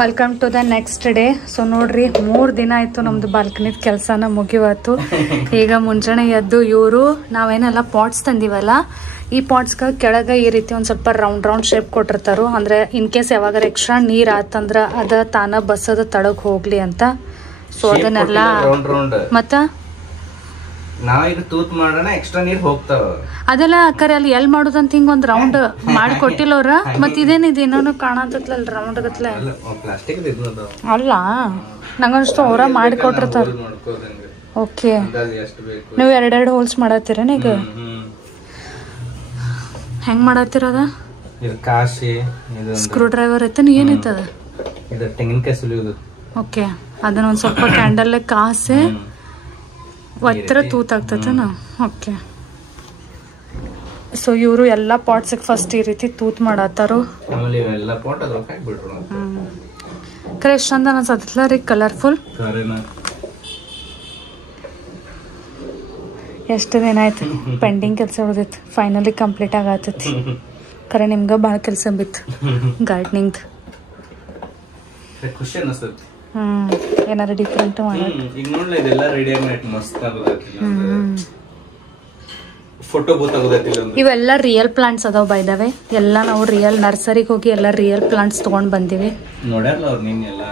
Welcome to the next day. So ನೋಡ್ರಿ 3 ದಿನ ಆಯ್ತು ನಮ್ದು ಬಾಲ್ಕನಿದ ಕೆಲಸನ ಮುಗಿವತ್ತು. ಈಗ ಮುಂಜಾನೆ ಎದ್ದು ಇವರು ನಾವೇನೆಲ್ಲ ಪಾಟ್ಸ್ ತಂದಿವಲ್ಲ, ಈ ಪಾಟ್ಸ್ಗೆ ಕೆಳಗೆ ಈ ರೀತಿ ಒಂದು ಸ್ವಲ್ಪ ರೌಂಡ್ ಶೇಪ್ ಕೊಟ್ಟಿರ್ತಾರು. ಅಂದ್ರೆ ಇನ್ ಕೇಸ್ ಯಾವಾಗಾರ ಎಕ್ಸ್ಟ್ರಾ ನೀರ್ ಆತಂದ್ರ ಅದ ತಾನ ಬಸ್ಸದ ತಳಗ್ ಹೋಗ್ಲಿ ಅಂತ. ಸೊ ಅದನ್ನೆಲ್ಲ ಮತ್ತ ನಾವೀಗ ತೂತ್ ಮಾಡೋಣ, ಎಕ್ಸ್ಟ್ರಾ ನೀರ್ ಹೋಗ್ತಾವ. ಅದೆಲ್ಲ ಕರೆ ಅಲ್ಲಿ ಎಲ್ ಮಾಡುದಂತ ಹಿಂಗ ಒಂದ್ ರೌಂಡ್ ಮಾಡಿ ಕೊಟ್ಟಿಲ್ಲವ್ರ. ಮತ್ ಇದೇನಿದೆ ಇನ್ನೂ ಕಾಣತತ್ಲ ರೌಂಡ್ ಗತ್ಲೆ ಅಲ್ಲ, ನಂಗನ್ಷ್ಟು ಅವ್ರ ಮಾಡಿ ಕೊಟ್ಟಿರ್ತಾರ. ಓಕೆ, ನೀವು 2 ಹೋಲ್ಸ್ ಮಾಡತ್ತೀರೇನ ಈಗ? ಹೆಂಗ್ ಮಾಡತ್ತೀರದ? ಸ್ಕ್ರೂ ಡ್ರೈವರ್ ಐತೆ, ಏನೈತದ? ತೆಂಗಿನಕಾಯಿ ಸುಲಿಯೋದು. ಓಕೆ, ಅದನ್ನ ಒಂದ್ ಸ್ವಲ್ಪ ಕ್ಯಾಂಡಲ್ ಕಾಸೆ ಒತ್ತರ ತೂತಾಗ್ತತನ. ಓಕೆ, ಸೊ ಇವರು ಎಲ್ಲಾ ಪಾಟ್ಸ್ ಫಸ್ಟ್ ಈ ರೀತಿ ತೂತ್ ಮಾಡತ್ತಾರು. ಕರೆ ಎಷ್ಟ್ ಚಂದ ಅನ್ಸತ್ತಲ್ಲ ರೀ, ಕಲರ್ಫುಲ್. ಎಷ್ಟು ದಿನ ಆಯ್ತು ಪೆಂಡಿಂಗ್ ಕೆಲಸ ಉಳಿದಿತ್ತು, ಫೈನಲಿ ಕಂಪ್ಲೀಟ್ ಆಗತೈತಿ. ಕರೆ ನಿಮ್ಗ ಭಾಳ ಕೆಲಸ ಬಿತ್ತು ಗಾರ್ಡನಿಂಗ್. ಏನಾರ ಡಿಫ್ರೆಂಟ್ ಮಾಡೋಣ. ಈಗ ನೋಡ್ಲ ಇದೆಲ್ಲ ರೆಡಿ ಆಗಿ ಮಸ್ತ್ ಆಗೋದೈತಿ. ಫೋಟೋ ಗೊತ್ತಾಗೋದೈತಿ. ಇವೆಲ್ಲ ರಿಯಲ್ ಪ್ಲಾಂಟ್ಸ್ ಅದಾವ ಬೈ ದ ವೇ. ಎಲ್ಲ ನಾವು ರಿಯಲ್ ನರ್ಸರಿಗೆ ಹೋಗಿ ಎಲ್ಲ ರಿಯಲ್ ಪ್ಲಾಂಟ್ಸ್ ತಗೊಂಡ್ ಬಂದಿವಿ. ನೋಡ್ಯಾರಲ್ಲ ಅವ್ರು ನಿನ್ನೆಲ್ಲ.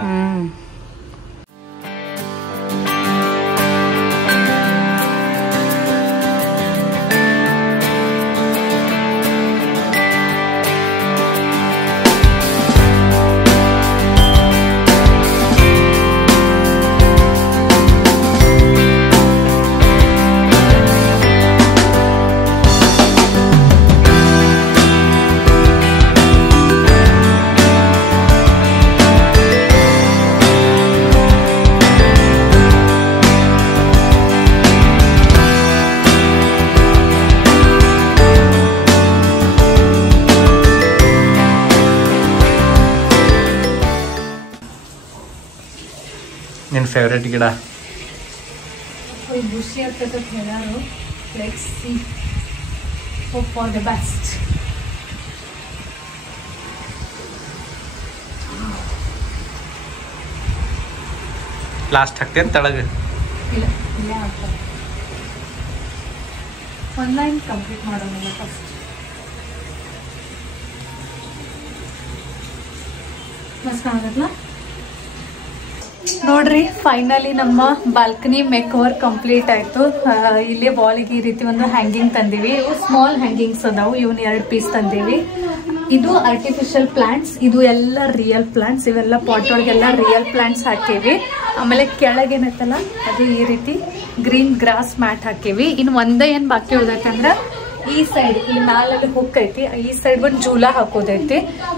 ನಿನ್ ಫೇವ್ರೇಟ್ ಗಿಡ ಖುಷಿ ಆಗ್ತದೆ ಹೇಳಾರು. Let's see, hope for the best. Last ಹಾಕ್ತೇನೆ ತಳಗ. ಇಲ್ಲ ಇಲ್ಲೇ ಹಾಕ್ತಾರೆ. ಆನ್ಲೈನ್ ಕಂಪ್ಲೀಟ್ ಮಾಡೋಣ ಫಸ್ಟ್. ಮಸ್ತ್ ಕಾಣತ್ತಲ್ಲ ನೋಡ್ರಿ. ಫೈನಲಿ ನಮ್ಮ ಬಾಲ್ಕನಿ ಮೇಕ್ ಓವರ್ ಕಂಪ್ಲೀಟ್ ಆಯ್ತು. ಇಲ್ಲಿ ವಾಲಿಗೆ ಈ ರೀತಿ ಒಂದು ಹ್ಯಾಂಗಿಂಗ್ ತಂದಿವಿ. ಇವು ಸ್ಮಾಲ್ ಹ್ಯಾಂಗಿಂಗ್ಸ್ ಅದಾವು. ಇವನ್ 2 ಪೀಸ್ ತಂದಿವಿ. ಇದು ಆರ್ಟಿಫಿಷಿಯಲ್ ಪ್ಲಾಂಟ್ಸ್, ಇದು ಎಲ್ಲ ರಿಯಲ್ ಪ್ಲಾಂಟ್ಸ್. ಇವೆಲ್ಲ ಪಾಟ್ ಒಳಗೆಲ್ಲ ರಿಯಲ್ ಪ್ಲಾಂಟ್ಸ್ ಹಾಕೇವಿ. ಆಮೇಲೆ ಕೆಳಗೇನೈತಲ್ಲ ಅದು ಈ ರೀತಿ ಗ್ರೀನ್ ಗ್ರಾಸ್ ಮ್ಯಾಟ್ ಹಾಕೇವಿ. ಇನ್ನು ಒಂದೇ ಏನ್ ಬಾಕಿ ಉಳ್ದೈತಂದ್ರ ಈ ಸೈಡ್, ಈ ಮ್ಯಾಲಲ್ಲಿ ಹುಕ್ ಐತಿ, ಈ ಸೈಡ್ ಒಂದು ಜೂಲಾ ಹಾಕೋದೈತಿ.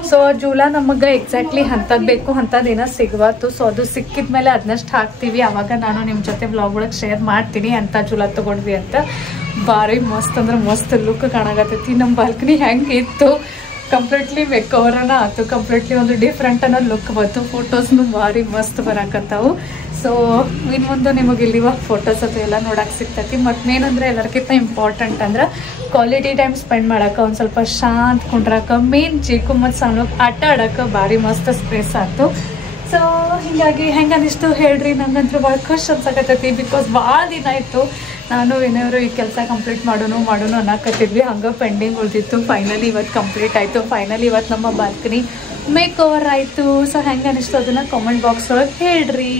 ಸೊ ಜೂಲಾ ನಮಗ ಎಕ್ಸಾಕ್ಟ್ಲಿ ಅಂತದ್ ಬೇಕು ಅಂತದೇನ ಸಿಗವತ್ತು. ಸೊ ಅದು ಸಿಕ್ಕಿದ್ಮೇಲೆ ಅದನ್ನಷ್ಟು ಹಾಕ್ತಿವಿ. ಅವಾಗ ನಾನು ನಿಮ್ ಜೊತೆ ಬ್ಲಾಗ್ ಒಳಗೆ ಶೇರ್ ಮಾಡ್ತೀನಿ ಅಂತ ಜೂಲಾ ತಗೊಂಡ್ವಿ ಅಂತ. ಭಾರಿ ಮಸ್ತ್ ಅಂದ್ರೆ ಮಸ್ತ್ ಲುಕ್ ಕಾಣಾಗತೈತಿ. ನಮ್ಮ ಬಾಲ್ಕನಿ ಹೆಂಗೆ ಇತ್ತು ಕಂಪ್ಲೀಟ್ಲಿ ಮೇಕ್ ಓವರನ ಆಯ್ತು. ಕಂಪ್ಲೀಟ್ಲಿ ಒಂದು ಡಿಫ್ರೆಂಟ್ ಅನ್ನೋ ಲುಕ್ ಬಂತು. ಫೋಟೋಸ್ನು ಭಾರಿ ಮಸ್ತ್ ಬರಾಕತ್ತಾವು. ಸೊ ಇನ್ನು ಮುಂದೆ ನಿಮಗೆ ಇಲ್ಲಿವ ಫೋಟೋಸ್ ಅದು ಎಲ್ಲ ನೋಡಕ್ಕೆ ಸಿಗ್ತೈತಿ. ಮತ್ತೇನಂದ್ರೆ ಎಲ್ಲರಿಗಿಂತ ಇಂಪಾರ್ಟೆಂಟ್ ಅಂದ್ರೆ ಕ್ವಾಲಿಟಿ ಟೈಮ್ ಸ್ಪೆಂಡ್ ಮಾಡಕ್ಕೆ, ಒಂದು ಸ್ವಲ್ಪ ಶಾಂತ ಕುಂಡ್ರಕ್ಕೆ, ಮೇನ್ ಚೀಕು ಮತ್ತು ಸಣ್ಣ ಆಟ ಆಡಕ್ಕೆ ಭಾರಿ ಮಸ್ತ್ ಸ್ಪೇಸ್ ಆಯ್ತು. ಸೊ ಹೀಗಾಗಿ ಹೆಂಗೆ ಅನಿಸ್ತು ಹೇಳ್ರಿ. ನಂಗಂತೂ ಭಾಳ ಖುಷಿ ಅನ್ಸಕತ್ತೈತಿ. ಬಿಕಾಸ್ ಭಾಳ ದಿನ ಆಯಿತು ನಾನು ಏನಾದ್ರು ಈ ಕೆಲಸ ಕಂಪ್ಲೀಟ್ ಮಾಡೋನು ಅನ್ನಕತ್ತಿದ್ವಿ. ಹಂಗೆ ಪೆಂಡಿಂಗ್ ಉಳಿದಿತ್ತು. ಫೈನಲಿ ಇವತ್ತು ಕಂಪ್ಲೀಟ್ ಆಯಿತು. ಫೈನಲಿ ಇವತ್ತು ನಮ್ಮ ಬಾಲ್ಕನಿ ಮೇಕ್ ಓವರ್ ಆಯಿತು. ಸೊ ಹೆಂಗೆ ಅನಿಸ್ತು ಅದನ್ನು ಕಾಮೆಂಟ್ ಬಾಕ್ಸ್ ಒಳಗೆ ಹೇಳ್ರಿ.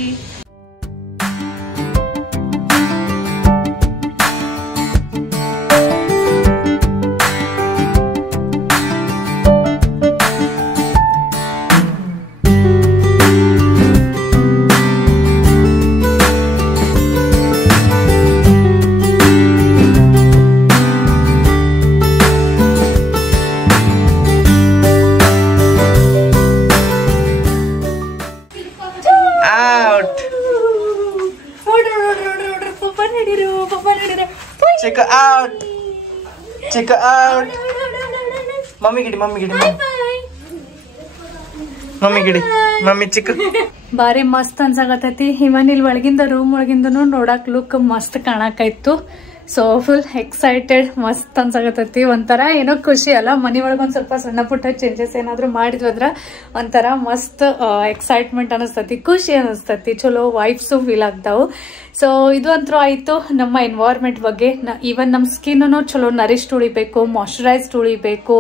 Check out. Mommy gidi. Mommy chick. ಬಾರಿ ಮಸ್ತ್ ಅನ್ಸಾಕತ್ತೈತಿ. ಇವನ್ ಇಲ್ಲಿ ಒಳಗಿಂದ ರೂಮ್ ಒಳಗಿಂದನು ನೋಡಕ್ ಲುಕ್ ಮಸ್ತ್ ಕಾಣಕಾಯ್ತು. ಸೊ ಫುಲ್ ಎಕ್ಸೈಟೆಡ್, ಮಸ್ತ್ ಅನ್ಸಾಕತ್ತೈತಿ. ಒಂಥರ ಏನೋ ಖುಷಿ ಅಲ್ಲ. ಮನಿ ಒಳಗೆ ಒಂದ್ ಸ್ವಲ್ಪ ಸಣ್ಣ ಪುಟ್ಟ ಚೇಂಜಸ್ ಏನಾದ್ರು ಮಾಡಿದ್ವದ್ರ ಒಂಥರ ಮಸ್ತ್ ಎಕ್ಸೈಟ್ಮೆಂಟ್ ಅನಿಸ್ತತಿ, ಖುಷಿ ಅನಿಸ್ತತಿ, ಚಲೋ ವೈಬ್ಸು ಫೀಲ್ ಆಗ್ತಾವು. ಸೊ ಇದು ಅಂತೂ ಆಯ್ತು ನಮ್ಮ ಎನ್ವೈರ್ಮೆಂಟ್ ಬಗ್ಗೆ. ಈವನ್ ನಮ್ಮ ಸ್ಕಿನ್ ಚಲೋ ನರಿಷ್ಡ್ ಉಳಿಬೇಕು, ಮಾಯಶ್ಚರೈಸ್ಡ್ ಉಳಿಬೇಕು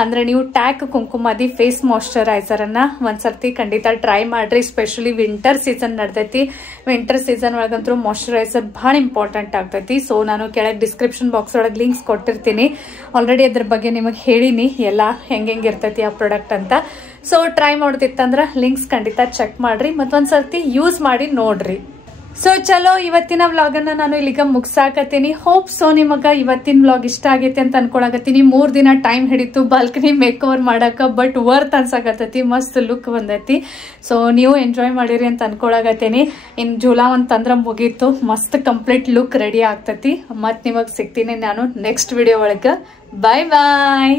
ಅಂದ್ರೆ ನೀವು ಟ್ಯಾಕ್ ಕುಂಕುಮಾದಿ ಫೇಸ್ ಮಾಯಶ್ಚರೈಸರ್ ಅನ್ನ ಒಂದ್ಸರ್ತಿ ಖಂಡಿತ ಟ್ರೈ ಮಾಡ್ರಿ. ಸ್ಪೆಷಲಿ ವಿಂಟರ್ ಸೀಸನ್ ನಡ್ದೈತಿ. ವಿಂಟರ್ ಸೀಸನ್ ಒಳಗಂತೂ ಮಾಯಶ್ಚರೈಸರ್ ಬಹಳ ಇಂಪಾರ್ಟೆಂಟ್ ಆಗ್ತೈತಿ. ಸೊ ನಾನು ಕೆಳಗೆ ಡಿಸ್ಕ್ರಿಪ್ಷನ್ ಬಾಕ್ಸ್ ಒಳಗೆ ಲಿಂಕ್ಸ್ ಕೊಟ್ಟಿರ್ತೀನಿ. ಆಲ್ರೆಡಿ ಅದ್ರ ಬಗ್ಗೆ ನಿಮಗೆ ಹೇಳಿನಿ ಎಲ್ಲ ಹೆಂಗಿರ್ತೈತಿ ಆ ಪ್ರಾಡಕ್ಟ್ ಅಂತ. ಸೊ ಟ್ರೈ ಮಾಡೋದಿತ್ತಂದ್ರ ಲಿಂಕ್ಸ್ ಖಂಡಿತ ಚೆಕ್ ಮಾಡ್ರಿ, ಮತ್ತೊಂದ್ಸರ್ತಿ ಯೂಸ್ ಮಾಡಿ ನೋಡ್ರಿ. ಸೊ ಚಲೋ, ಇವತ್ತಿನ ವ್ಲಾಗ್ ಅನ್ನ ನಾನು ಇಲ್ಲಿಗ ಮುಗ್ಸಾಕತ್ತೀನಿ. ಹೋಪ್ ಸೊ ನಿಮಗ ಇವತ್ತಿನ ವ್ಲಾಗ್ ಇಷ್ಟ ಆಗೈತಿ ಅಂತ ಅನ್ಕೊಳಕತ್ತೀನಿ. 3 ದಿನ ಟೈಮ್ ಹಿಡಿತು ಬಾಲ್ಕನಿ ಮೇಕ್ ಓವರ್ ಮಾಡಕ, ಬಟ್ ವರ್ತ್ ಅನ್ಸಾಕತ್ತೈತಿ. ಮಸ್ತ್ ಲುಕ್ ಬಂದೈತಿ. ಸೊ ನೀವು ಎಂಜಾಯ್ ಮಾಡಿರಿ ಅಂತ ಅನ್ಕೊಳಕತ್ತೀನಿ. ಇನ್ ಜೂಲಾ ಅಂತಂದ್ರ ಮುಗೀತು, ಮಸ್ತ್ ಕಂಪ್ಲೀಟ್ ಲುಕ್ ರೆಡಿ ಆಗ್ತೈತಿ. ಮತ್ ನಿಮಗ್ ಸಿಗ್ತೀನಿ ನಾನು ನೆಕ್ಸ್ಟ್ ವಿಡಿಯೋ ಒಳಗ. ಬಾಯ್ ಬಾಯ್.